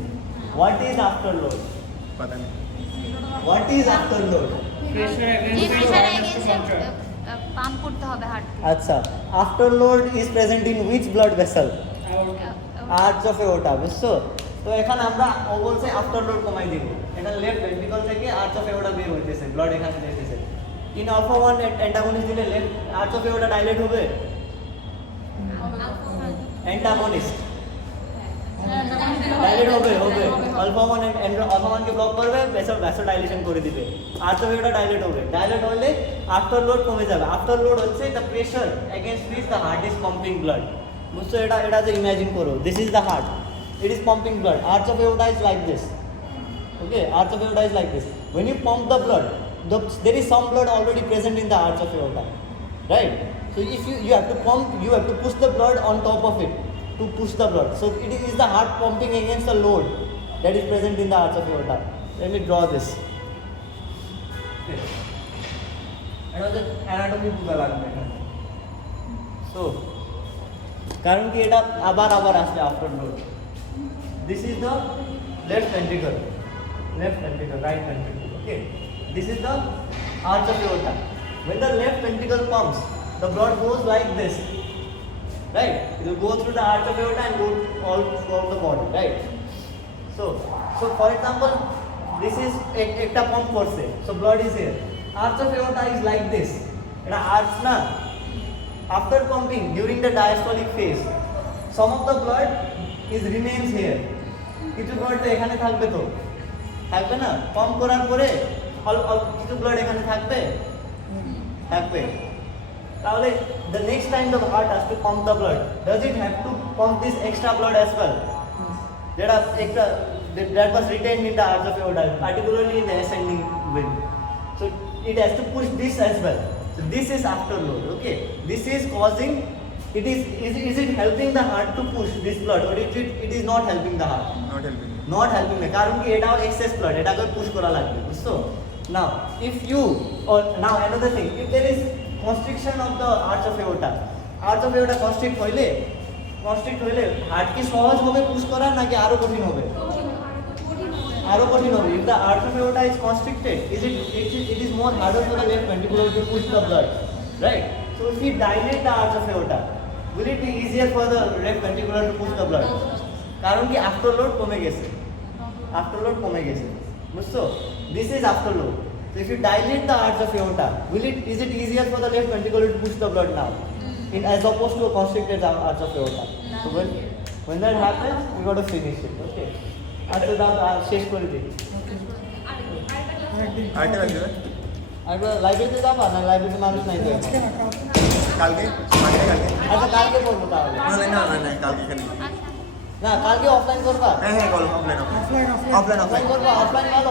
What is after load? पता नहीं What is after load? Pressure যে against pressure the এগেইনস্টে contract. Pump করতে হবে heart. আচ্ছা, after load is present in which blood vessel? Aorta. Arch of aorta, বুঝছো? তো এখানে আমরা ও বলছে আফটার লোড কমাই দিব। এখানে লেফট ভেন্ট্রিকল থেকে আর্চ অফ এওর্টা বের হইতেছে, ব্লাড এখানে যাইতেছে। ইন আলফা 1 অ্যান্টাগনিস্ট দিলে লেফট আর্চ অফ এওর্টা ডাইলেট হবে। অ্যান্টাগনিস্ট ডাইলেট হবে। আলফা 1 কে ব্লক করবে, ভ্যাসোডাইলেশন করে দিবে। আর্চ অফ এওর্টা ডাইলেট হবে। ডাইলেট হলে আফটার লোড কমে যাবে। আফটার লোড হচ্ছে the pressure against which the heart is pumping blood. বুঝছো? এটা যে ইমাজিন করো, this is the heart, it is pumping blood. Arch of aorta is like this. Okay, arch of aorta is like this. When you pump the blood, there is some blood already present in the arch of aorta, right? So if you have to pump, you have to push the blood on top of it to push the blood. So it is the heart pumping against the load that is present in the arch of aorta. Let me draw this. Okay. Another anatomy বুঝা লাগবে এখানে। So কারণ কি এটা আবার আসছে after load. This is the left ventricle, right ventricle. Okay, this is the arch of aorta. When the left ventricle pumps, the blood goes like this, right? It will go through the arch of aorta and go all throughout the body, right? So for example, this is ekta pump korche, so blood is here. Arch of aorta is like this. এটা arch না। After pumping during the diastolic phase, some of the blood is remains here. কিছু blood তো এখানে থাকবে, তো থাকবে না? Pump করার পরে কিছু ব্লাড এখানে থাকবে, থাকবে। তাহলে the next time the heart has to pump the blood, does it have to pump this extra blood as well? যেটা একটা that was retained in the arch of aorta, particularly in the ascending vein. So it has to push this as well. So this is afterload. Okay, this is causing. Is it helping the heart to push this blood, or it is not helping the heart? Not helping. Not helping me, কারণ কি এটাও excess blood, এটাকে push করা লাগবে, বুঝছো? Now, if you, or now another thing, if there is constriction of the arch of aorta constrict হইলে heart কি সহজ হবে পুশ করা নাকি আরো কঠিন হবে? আরো কঠিন হবে। If the arch of aorta is constricted, it is more harder for the left ventricle to push the blood, right? So if we dilate the arch of aorta, will it be easier for the left ventricular to push the blood? কারণ কি আফটারলোড কমে গেছে, বুঝছো? This is afterload. So if you dilate the arch of aorta, is it easier for the left ventricle to push the blood now, as opposed to a constricted arch of aorta? So when that happens, we got to finish it. Okay. আচ্ছা দাও শেষ করে দিই। আরেকটা লাগবে আর লাইব্রেরিতে যাবা না? লাইব্রেরিতে মানুষ নাই তো। আজকে রাখা কালকে আচ্ছা কালকে করবো তাহলে। না কালকে এখানে না কালকে অফলাইন করবা? হ্যাঁ call offline offline offline offline করবা? অফলাইন মানে